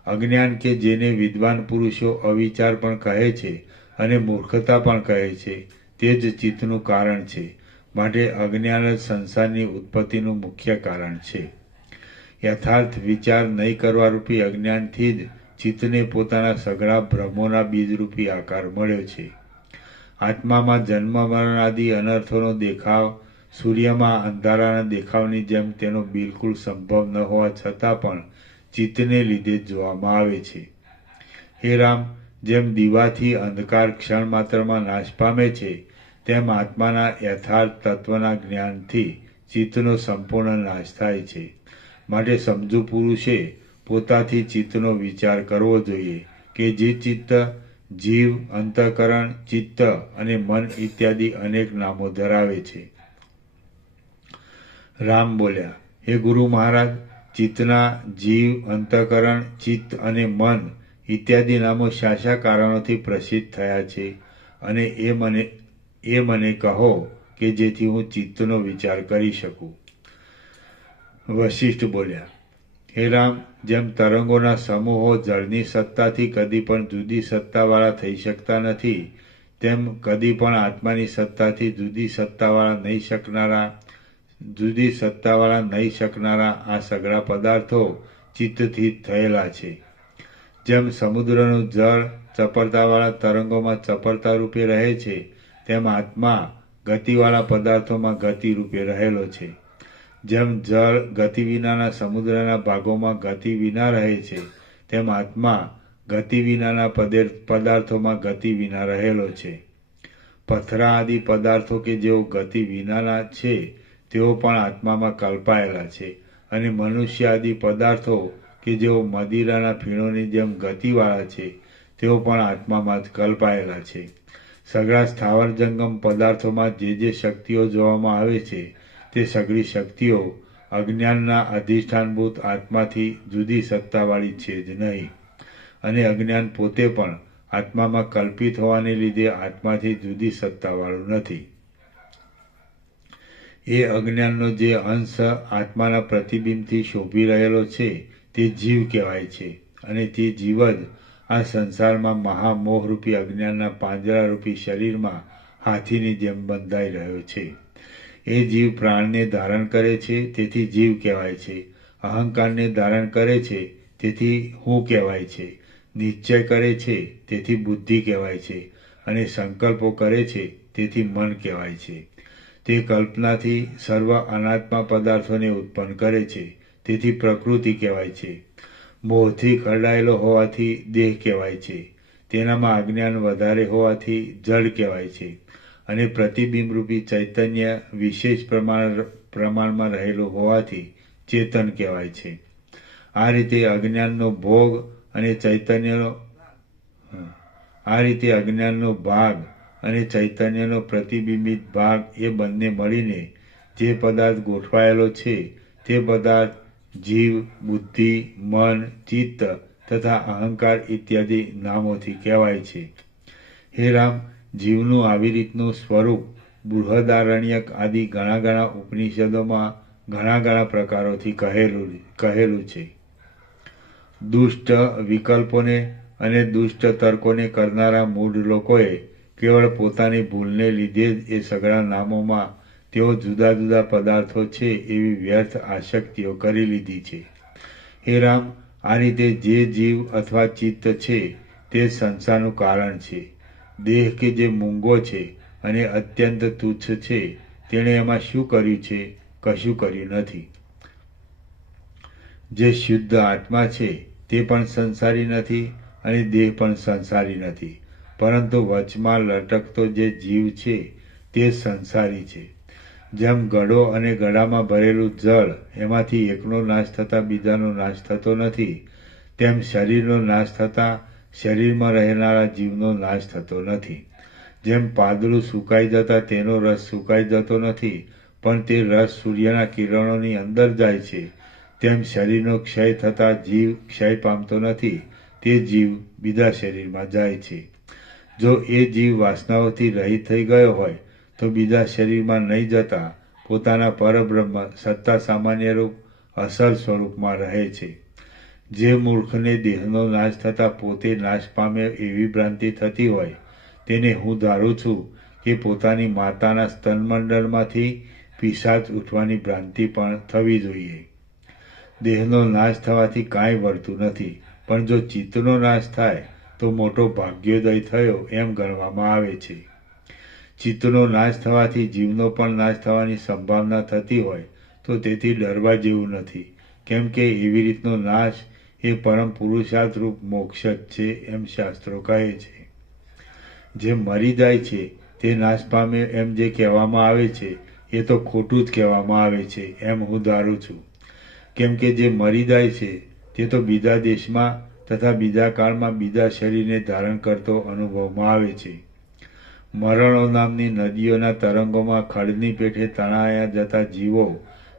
અજ્ઞાન કે જેને વિદ્વાન પુરુષો અવિચાર પણ કહે છે અને મૂર્ખતા પણ કહે છે, તે જ ચિત્તનું કારણ છે. માટે અજ્ઞાન જ સંસારની ઉત્પત્તિનું મુખ્ય કારણ છે. યથાર્થ વિચાર નહીં કરવા રૂપી અજ્ઞાનથી જ ચિત્તને પોતાના સઘળા ભ્રમોના બીજરૂપી આકાર મળ્યો છે. આત્મામાં જન્મ મરણ આદિ અનર્થોનો દેખાવ સૂર્યમાં અંધારાના દેખાવની જેમ તેનો બિલકુલ સંભવ ન હોવા છતાં પણ ચિત્તને લીધે જ જોવામાં આવે છે. હે રામ, જેમ દીવાથી અંધકાર ક્ષણ માત્રમાં નાશ પામે છે, તેમ આત્માના યથાર્થ તત્વના જ્ઞાનથી ચિત્તનો સંપૂર્ણ નાશ થાય છે. માટે સમજુ પુરુષે પોતાથી ચિત્તનો વિચાર કરવો જોઈએ કે જે ચિત્ત જીવ, અંતઃકરણ, ચિત્ત અને મન ઇત્યાદિ અનેક નામો ધરાવે છે. રામ બોલ્યા, હે ગુરુ મહારાજ, ચિત્તના જીવ, અંતઃકરણ, ચિત્ત અને મન ઇત્યાદિ નામો શા શા કારણોથી પ્રસિદ્ધ થયા છે, અને એ મને કહો કે જેથી હું ચિત્તનો વિચાર કરી શકું. વશિષ્ઠ બોલ્યા, હે રામ, જેમ તરંગોના સમૂહો જળની સત્તાથી કદી પણ જુદી સત્તાવાળા થઈ શકતા નથી, તેમ કદી પણ આત્માની સત્તાથી જુદી સત્તાવાળા નહીં શકનારા આ સઘળા પદાર્થો ચિત્તથી જ થયેલા છે. જેમ સમુદ્રનું જળ ચપળતાવાળા તરંગોમાં ચપળતા રૂપે રહે છે, તેમ આત્મા ગતિવાળા પદાર્થોમાં ગતિ રૂપે રહેલો છે. જેમ જળ ગતિ વિનાના સમુદ્રના ભાગોમાં ગતિ વિના રહે છે, તેમ આત્મા ગતિ વિનાના પદાર્થોમાં ગતિ વિના રહેલો છે. પથરા આદિ પદાર્થો કે જેઓ ગતિ વિનાના છે, તેઓ પણ આત્મામાં કલ્પાયેલા છે, અને મનુષ્ય આદિ પદાર્થો કે જેઓ મદિરાના ફીણોની જેમ ગતિવાળા છે, તેઓ પણ આત્મામાં જ કલ્પાયેલા છે. સઘળા સ્થાવર જંગમ પદાર્થોમાં જે શક્તિઓ જોવામાં આવે છે, તે સઘળી શક્તિઓ અજ્ઞાનના અધિષ્ઠાનભૂત આત્માથી જુદી સત્તાવાળી છે જ નહીં, અને અજ્ઞાન પોતે પણ આત્મામાં કલ્પિત હોવાને લીધે આત્માથી જુદી સત્તાવાળું નથી. એ અજ્ઞાનનો જે અંશ આત્માના પ્રતિબિંબથી શોભી રહેલો છે તે જીવ કહેવાય છે, અને તે જીવ જ આ સંસારમાં મહામોહરૂપી અજ્ઞાનના પાંજરારૂપી શરીરમાં હાથીની જેમ બંધાઈ રહ્યો છે. એ જીવ પ્રાણને ધારણ કરે છે, તેથી જીવ કહેવાય છે. અહંકારને ધારણ કરે છે, તેથી હું કહેવાય છે. નિશ્ચય કરે છે, તેથી બુદ્ધિ કહેવાય છે, અને સંકલ્પો કરે છે, તેથી મન કહેવાય છે. તે કલ્પનાથી સર્વ અનાત્મા પદાર્થોને ઉત્પન્ન કરે છે, તેથી પ્રકૃતિ કહેવાય છે. મોહથી ખરડાયેલો હોવાથી દેહ કહેવાય છે. તેનામાં અજ્ઞાન વધારે હોવાથી જડ કહેવાય છે, અને પ્રતિબિંબરૂપી ચૈતન્ય વિશેષ પ્રમાણમાં રહેલું હોવાથી ચેતન કહેવાય છે. આ રીતે અજ્ઞાનનો ભાગ અને ચૈતન્યનો પ્રતિબિંબિત ભાગ એ બંને મળીને જે પદાર્થ ગોઠવાયેલો છે તે પદાર્થ જીવ, બુદ્ધિ, મન, ચિત્ત તથા અહંકાર ઇત્યાદિ નામોથી કહેવાય છે. હે રામ, જીવનું આવી રીતનું સ્વરૂપ બૃહદારણ્યક આદિ ઘણા ઉપનિષદોમાં ઘણા પ્રકારોથી કહેલું છે. દુષ્ટ વિકલ્પોને અને દુષ્ટ તર્કોને કરનારા મૂઢ લોકોએ કેવળ પોતાની ભૂલને લીધે જ એ સઘળા નામોમાં તેઓ જુદા જુદા પદાર્થો છે એવી વ્યર્થ આસક્તિઓ કરી લીધી છે. હે રામ, આ રીતે જે જીવ અથવા ચિત્ત છે તે સંસારનું કારણ છે. દેહ કે જે મૂંગો છે અને અત્યંત તુચ્છ છે તેણે એમાં શું કર્યું છે? કશું કર્યું નથી. જે શુદ્ધ આત્મા છે તે પણ સંસારી નથી અને દેહ પણ સંસારી નથી, પરંતુ વચમાં લટકતો જે જીવ છે તે સંસારી છે. જેમ ઘડો અને ઘડામાં ભરેલું જળ એમાંથી એકનો નાશ થતાં બીજાનો નાશ થતો નથી, તેમ શરીરનો નાશ થતાં શરીરમાં રહેનારા જીવનો નાશ થતો નથી. જેમ પાદળું સુકાઈ જતાં તેનો રસ સુકાઈ જતો નથી, પણ તે રસ સૂર્યના કિરણોની અંદર જાય છે, તેમ શરીરનો ક્ષય થતાં જીવ ક્ષય પામતો નથી, તે જીવ બીજા શરીરમાં જાય છે. જો એ જીવ વાસનાઓથી રહિત થઈ ગયો હોય તો બીજા શરીરમાં નહીં જતા પોતાના પરબ્રહ્મ સત્તા સામાન્ય રૂપ અસલ સ્વરૂપમાં રહે છે. જે મૂર્ખને દેહનો નાશ થતાં પોતે નાશ પામે એવી ભ્રાંતિ થતી હોય તેને હું ધારું છું કે પોતાની માતાના સ્તનમંડળમાંથી પિશાચ ઉઠવાની ભ્રાંતિ પણ થવી જોઈએ. દેહનો નાશ થવાથી કાંઈ વળતું નથી, પણ જો ચિત્તનો નાશ થાય તો મોટો ભાગ્યોદય થયો એમ ગણવામાં આવે છે. ચિત્તનો નાશ થવાથી જીવનો પણ નાશ થવાની સંભાવના થતી હોય તો તેથી ડરવા જેવું નથી, કેમ કે એવી રીતનો નાશ એ પરમ પુરુષાર્થ રૂપ મોક્ષ જ છે એમ શાસ્ત્રો કહે છે. જે મરી જાય છે તે નાશ પામે એમ જે કહેવામાં આવે છે એ તો ખોટું જ કહેવામાં આવે છે એમ હું ધારું છું. કેમ કે જે મરી જાય છે તે તો બીજા દેશમાં તથા બીજા કાળમાં બીજા શરીરને ધારણ કરતો અનુભવમાં આવે છે. મરણો નામની નદીઓના તરંગોમાં ખડની પેઠે તણાયા જતા જીવો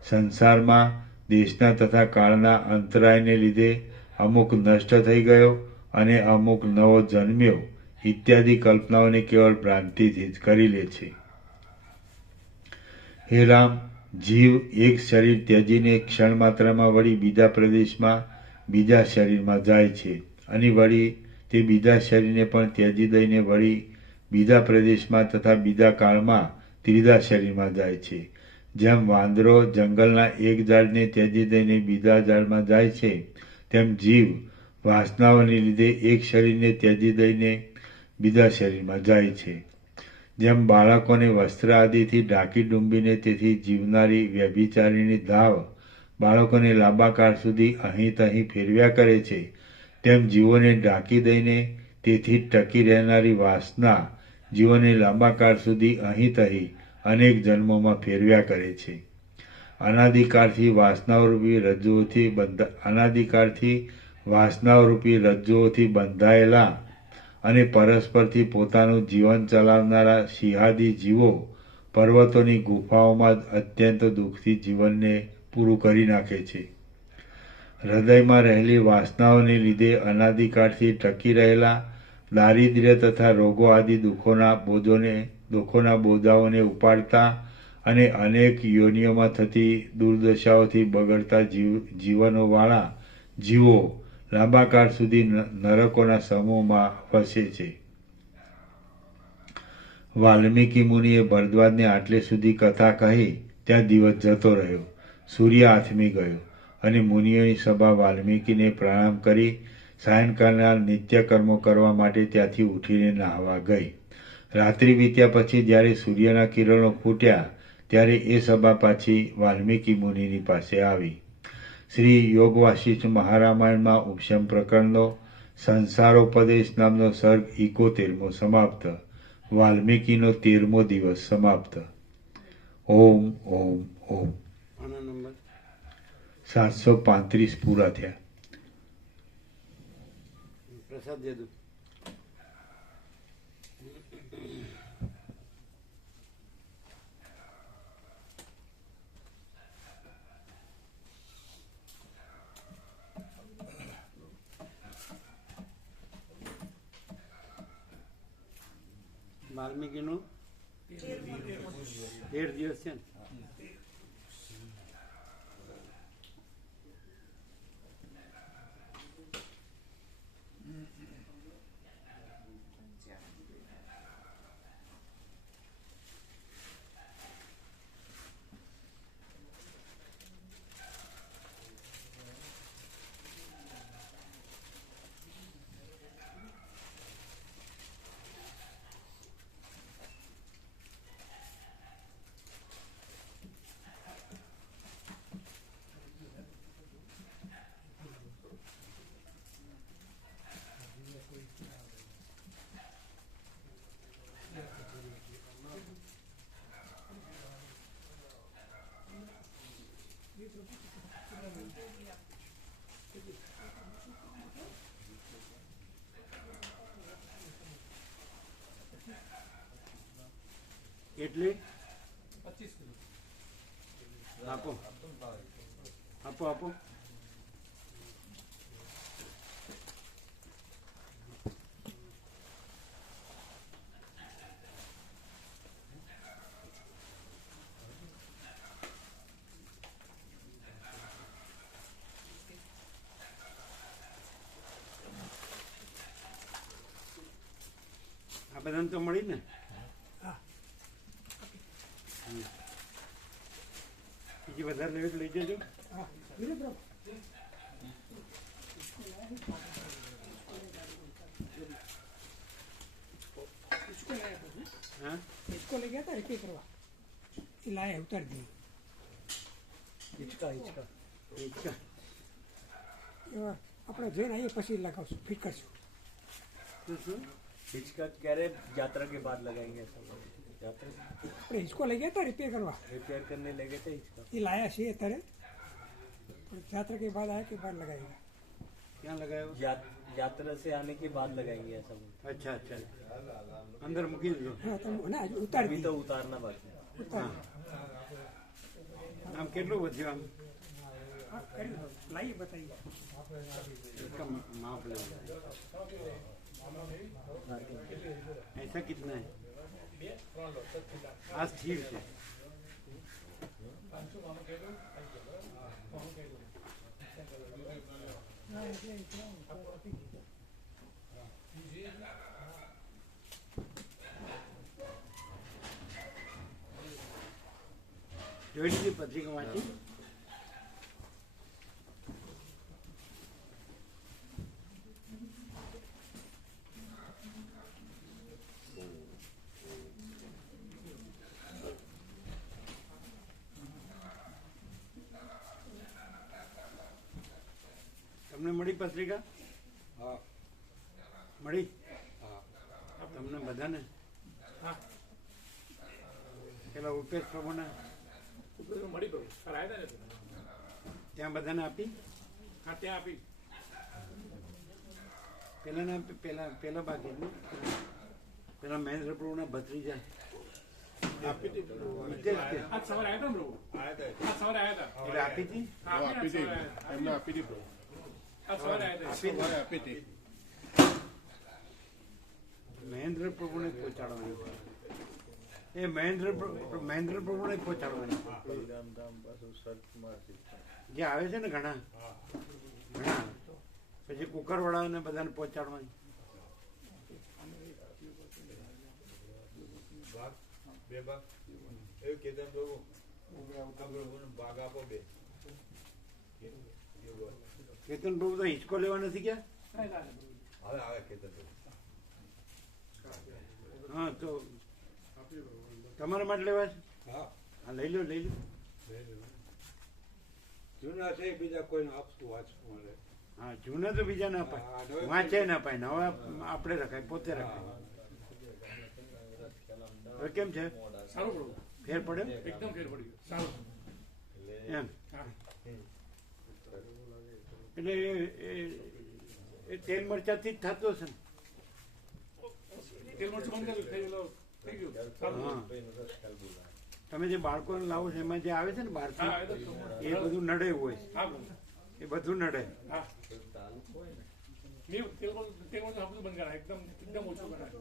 સંસારમાં દેશના તથા કાળના અંતરાયને લીધે અમુક નષ્ટ થઈ ગયો અને અમુક નવો જન્મ્યો ઇત્યાદિ કલ્પનાઓને કેવળ ભ્રાંતિથી જ કરી લે છે. હે રામ, જીવ એક શરીર ત્યજીને ક્ષણ માત્રમાં વળી બીજા પ્રદેશમાં બીજા શરીરમાં જાય છે અને વળી તે બીજા શરીરને પણ ત્યજી દઈને વળી બીજા પ્રદેશમાં તથા બીજા કાળમાં ત્રીજા શરીરમાં જાય છે. જેમ વાંદરો જંગલના એક ઝાડને ત્યજી દઈને બીજા ઝાડમાં જાય છે, તેમ જીવ વાસનાઓને લીધે એક શરીરને ત્યજી દઈને બીજા શરીરમાં જાય છે. જેમ બાળકોને વસ્ત્ર આદિથી ઢાંકી ડૂંબીને તેથી જીવનારી વ્યભિચારીની ધાવ બાળકોને લાંબા કાળ સુધી અહીં તહીં ફેરવ્યા કરે છે, તેમ જીવોને ઢાંકી દઈને તેથી ટકી રહેનારી વાસના જીવોને લાંબા કાળ સુધી અહીં તહીં અનેક જન્મોમાં ફેરવ્યા કરે છે. અનાદિકાળથી વાસનાઓરૂપી રજ્જુઓથી બંધાયેલા અને પરસ્પરથી પોતાનું જીવન ચલાવનારા સિંહાદી જીવો પર્વતોની ગુફાઓમાં જ અત્યંત દુઃખથી જીવનને પૂરું કરી નાખે છે. હૃદયમાં રહેલી વાસનાઓને લીધે અનાદિકાળથી ટકી રહેલા દારિદ્ર્ય તથા રોગો આદિ દુઃખોના બોજાઓને ઉપાડતા અને અનેક યોનિઓમાં થતી દુર્દશાઓથી બગડતા જીવનોવાળા જીવો લાંબા કાળ સુધી નરકોના સમૂહમાં વસે છે. વાલ્મીકી મુનિએ ભરદ્વાજને આટલે સુધી કથા કહી ત્યાં દિવસ જતો રહ્યો. સૂર્ય આથમી ગયો અને મુનિઓની સભા વાલ્મીકીને પ્રણામ કરી સાયંકાળના નિત્યકર્મો કરવા માટે ત્યાંથી ઉઠીને નાહવા ગઈ. રાત્રિ વીત્યા પછી જ્યારે સૂર્યના કિરણો ફૂટ્યા ત્યારે એ સભા પાછી વાલ્મીકી મુનિની પાસે આવી. શ્રી યોગ વાસિષ્ઠ મહારામાયણમાં ઉપશમ પ્રકરણનો સંસારોપદેશ નામનો સર્ગ 71મો સમાપ્ત. વાલ્મીકીનો 13મો દિવસ સમાપ્ત. ઓમ ઓમ ઓમ. આનો નંબર 735 પૂરા થયા. પ્રસાદ દે દઉં. વાલ્મીકીનું 13 દિવસ છે ને? એટલે આપો આપો આપો. આ બધાને તો મળી ને? બીજી વધારે લેવી તો લઈ જજો. हाँ इसको ले गया था रिपेयर करवा लाया उतर दी हिचका हिचका ઈચ્છા. આપણે જોઈને આવીએ પછી લગાવશું ફિટ કરશું. શું શું? हिचका कह रहे यात्रा के बाद लगाएंगे सब. यात्रा આપણે હિચકો લઈ ગયા હતા રિપેર કરવા रिपेयर करने लगे थे हिचका. એ લાયા છે અત્યારે પણ यात्रा के बाद आया के बाद लगाएगा. ક્યાં લગાવ્યો? यात्रा से आने के बाद लगाएंगे ऐसा. અચ્છા અચ્છા, અંદર મૂકી દીધો. હા તમે ના ઉતાર अभी દી तो उतारना बाकी है. ઉતાર આમ કેટલું વધ્યું? આમ હા કરી દો લાઈએ બતાવીએ. इसका माप ले. ऐसा कितना है? आज स्थिर है. જોઈ લીધી પત્રિકા વાંચી? તમને મળી પત્રિકા? हाँ મળી? हाँ તમને બધાને? હા પેલા ઉપેશ પ્રભુના મળી ગયું સર આવ્યા હતા ને ત્યાં બધાને આપી? હા ત્યાં આપી પેલાને આપી? પેલા બાકી ને? પેલા મહેન્દ્ર પ્રભુના ભત્રીજા આપી હતી. હિતેશ કે? આજ સવારે આવ્યા હતા પ્રભુ આજ સવારે આવ્યા હતા એટલે આપી હતી? આપી હતી એમને આપી દીધું આજ સવારે આવ્યા આપી હતી? આપી હતી મહેન્દ્ર પ્રભુને પહોંચાડવાની. એ મહેન્દ્ર પ્રભુને પહોંચાડવાની. राम राम बस सर कुमार जी. જે આવે છે ને ઘણા ઘણા પછી કુકરવાળાને બધાને પહોંચાડવાની. બે ભાગ એવું કેતન પ્રભુ ભાગ આપો બે. કેતન પ્રભુ તો હિંચકો લેવા નથી ગયા? હવે આવે કેતન પ્રભુ. હા તો તમારા માટે લેવા છે? હા હા લઈ લો લઈ લો. જૂના છે બીજા કોઈને આપશું વાંચવું મળે હા જૂના તો બીજા ના હા, પાય, નવા વાંચે ના પાય, નવા આપણે રખાય, પોતે રખાય. હવે કેમ છે? સારું પડ્યું, ફેર પડે એકદમ ફેર પડી ગયો, સારું. એમ? હા. એટલે એ તેલ મરચાથી જ થતો હશે ને? તેલ મરચું બંધ કર્યું, થઈ ગયું, સારું. હા. તમે જે બાળકોને લાવો છો એમાં જે આવે છે ને બહારથી, હા, એ બધું નડે હોય, હા, એ બધું નડે. હા. મેં તેલ મરચું બધું બંધ કરાય, એકદમ ઓછું કરાય.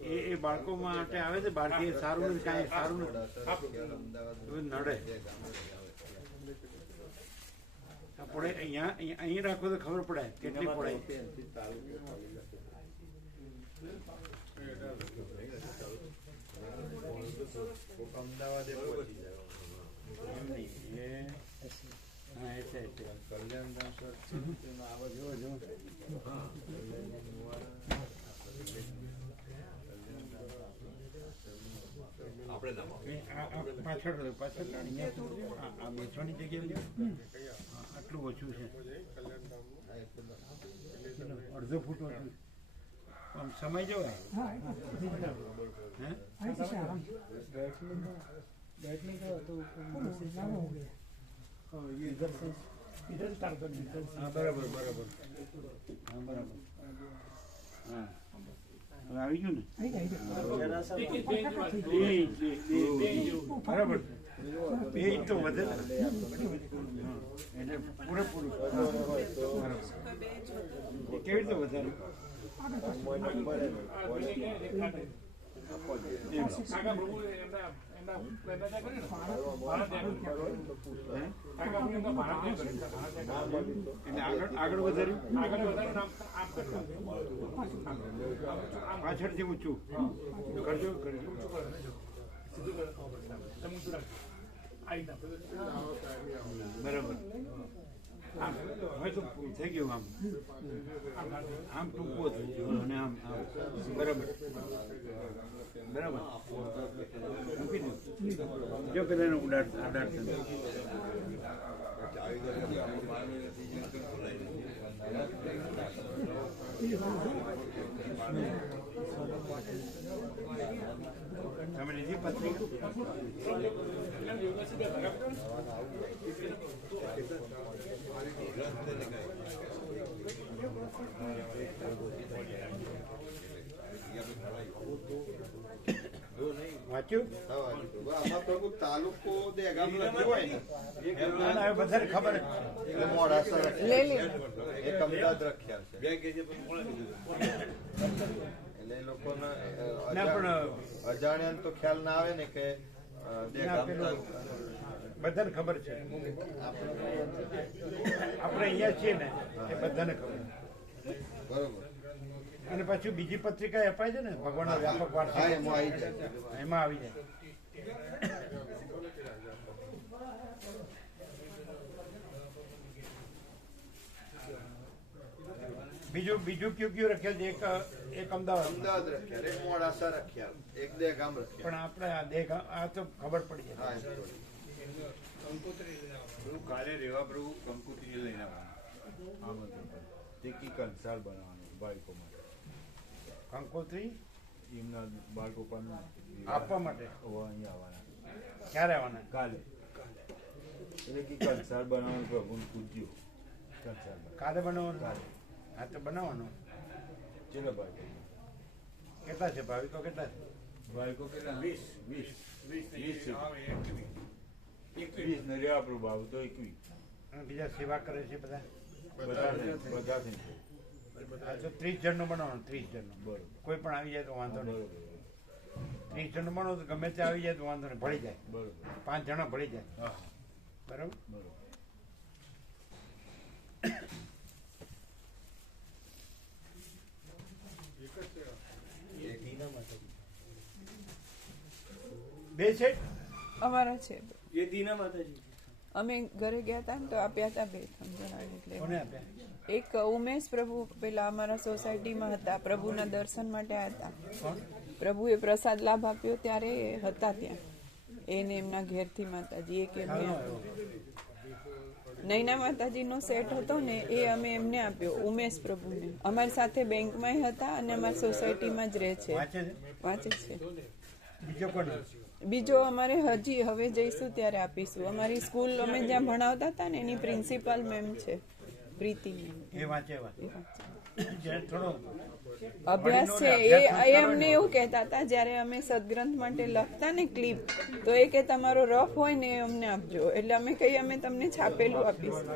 એ બાળકો માટે આવે છે બહારથી, એ સારું નથી, કાંઈ સારું નથી, હા. બધું નડે. આપણે અહીં રાખો તો ખબર પડે કેટલી પડાય. અમદાવાદે પહોંચી જાય. એમ નહીં, હા એટલે કલ્યાણધામ સર આવો જો પાછળ અહીંયા થોડું આ બેસવાની જગ્યાએ આટલું ઓછું છે, અડધો ફૂટ ઓછું. આમ સમય જવાય. हाँ હે? ऐसे से आराम बैठने का तो लाभ हो गया ये इधर से उतार दो હા બરાબર બરાબર, હા બરાબર. હા હવે આવી ગયું ને? બરાબર, બે ઇંચ તો વધે ને. હા, એટલે પૂરેપૂરું. કેવી રીતે વધારે? કાકા પ્રભુ એમના ત્યાં કર્યું ને, ભારત ત્યાં કર્યું. કાકા પ્રભુ એમના ભારત ત્યાં કર્યું. એટલે આગળ વધાર્યું, આગળ વધારે આમ કર્યું. પાછળથી ઊંચું કરજો કરજો. સીધું કરો. તમે ઊંચું રાખજો. આ રીતના. બરાબર. હવે તો થઈ ગયું, આમ ટૂંકું હતું અને આમ બરાબર બરાબર. મૂકી દો, જો પેલા એને ઉડાડતા તમે લીધી પત્રિકા? વાંચ્યું? આમાં પ્રભુ તાલુકો દેગામ લખ્યું હોય ને ના, ના, હવે બધાને ખબર જ છે. એટલે મોડાસા લખ્યા એક અમદાવાદ રખ્યા છે એટલે એ લોકોને ના, પણ અજાણ્યાને તો ખ્યાલ ના આવે ને કે દેગામ બધાને ખબર છે. આપણે અહીંયા છીએ ને એ બધાને ખબર. બરોબર. અને પાછું બીજી પત્રિકા અપાય છે ને, ભગવાનનો વ્યાપક હા, વારસો, એમાં આવી જાય. એમાં આવી જાય. બીજું કયું રખેલ છે? એક અમદાવાદ, અમદાવાદ રખ્યા, એક મોડાસા રખ્યા, એક દેગામ રખ્યા. પણ આપણે આ દેખ આ તો ખબર પડી જાય. હા, એમ પ્રભુ કાલે રેવા પ્રભુ કંકુત્રી લઈને આવવાનું આમંત્રણ પર તે કી કંસાર બનાવવાનું બાળકો માટે, કંકોત્રી એમના બાળકો પણ આપવા માટે. અહીંયા આવવાના ક્યારે આવવાના? કાલે. એટલે કી કંસાર બનાવવાનું પ્રભુને પૂજ્યું. કંસાર કાલે બનાવવાનું? કાલે હા તો બનાવવાનું. ચલો બાળકો કેટલા છે ભાવિકો? કેટલા છે? બાળકો કેટલા? 20 ને રેવા પ્રભુ આવું તો 21 અને બીજા સેવા કરે છે બધા? બધા થઈ હા તો 30 જણનું બનાવવાનું. 30 જણનું. બરોબર કોઈ પણ આવી જાય તો વાંધો નહીં. બરોબર 30 જણનું બનાવો તો ગમે તે આવી જાય તો વાંધો નહીં, ભળી જાય. બરોબર 5 જણા ભળી જાય. હા બરાબર. બરોબર. બે સેટ અમારા છે. ये दीना माताजी અમે ઘરે ગયા હતા ને તો આપ્યા હતા 2 જણા. એટલે કોને આપ્યા? એક ઉમેશ પ્રભુ પેલા અમારા સોસાયટીમાં હતા, પ્રભુના દર્શન માટે આવ્યા હતા. કોણ? પ્રભુએ પ્રસાદ લાભ આપ્યો ત્યારે હતા ત્યાં, એને એમના ઘેરથી માતાજી એક એમને ખ્યાલ ન આપ્યો. આવ્યો. નૈના માતાજીનો સેટ હતો ને એ અમે એમને આપ્યો, ઉમેશ પ્રભુને. અમારી સાથે બેંકમાં હતા અને અમારી સોસાયટીમાં જ રહે છે, વાંચે છે. બીજો કોણ? બીજો અમારે હજી હવે જઈશું ત્યારે આપીશું. અમારી સ્કૂલ અમે જ્યાં ભણાવતા હતા ને એની પ્રિન્સિપાલ મેમ છે, પ્રીતિ મેમ. એ વાંચે થોડો અભ્યાસ છે એ અમને એવું કહેતા હતા જ્યારે અમે સદગ્રંથ માટે લખતા ને ક્લિપ, તો એ કે તમારો રફ હોય ને એ અમને આપજો. એટલે અમે કહીએ અમે તમને છાપેલું આપીશું.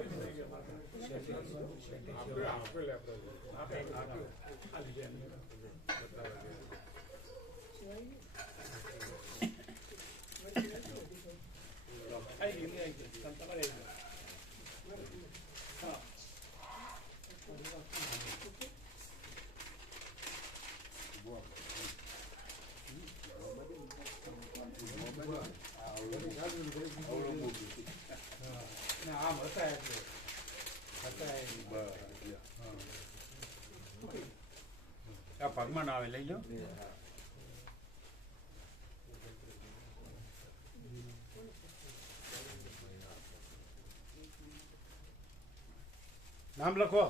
આમ હતા એટલે આ ભાગમાં આવે લઈ લો. નામ લખો.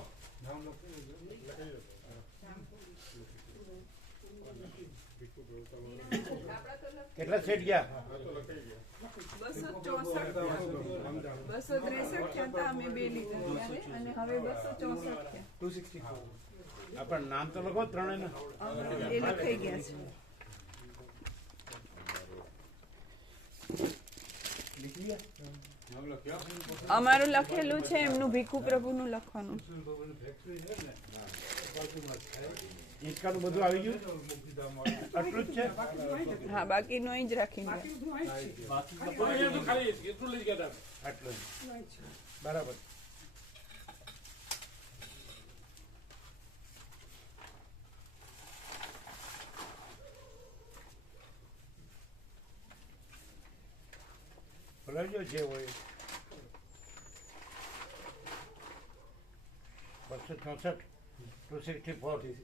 કેટલા સેટ ગયા? 263 હતા અમે બે લીધા ત્યારે, અને હવે 264 થયા. આપણ નામ તો લખો ત્રણેય. એ લખાઈ ગયા છે. અમારું લખેલું છે, એમનું ભીખુ પ્રભુનું લખવાનું. ઇંચકાનું બધું આવી ગયું, આટલું જ છે. હા, બાકીનું અહીં જ રાખીને. ખાલી એટલું લઈ ગયા આટલું બરાબર. બોલાવજો જે હોય. 264 264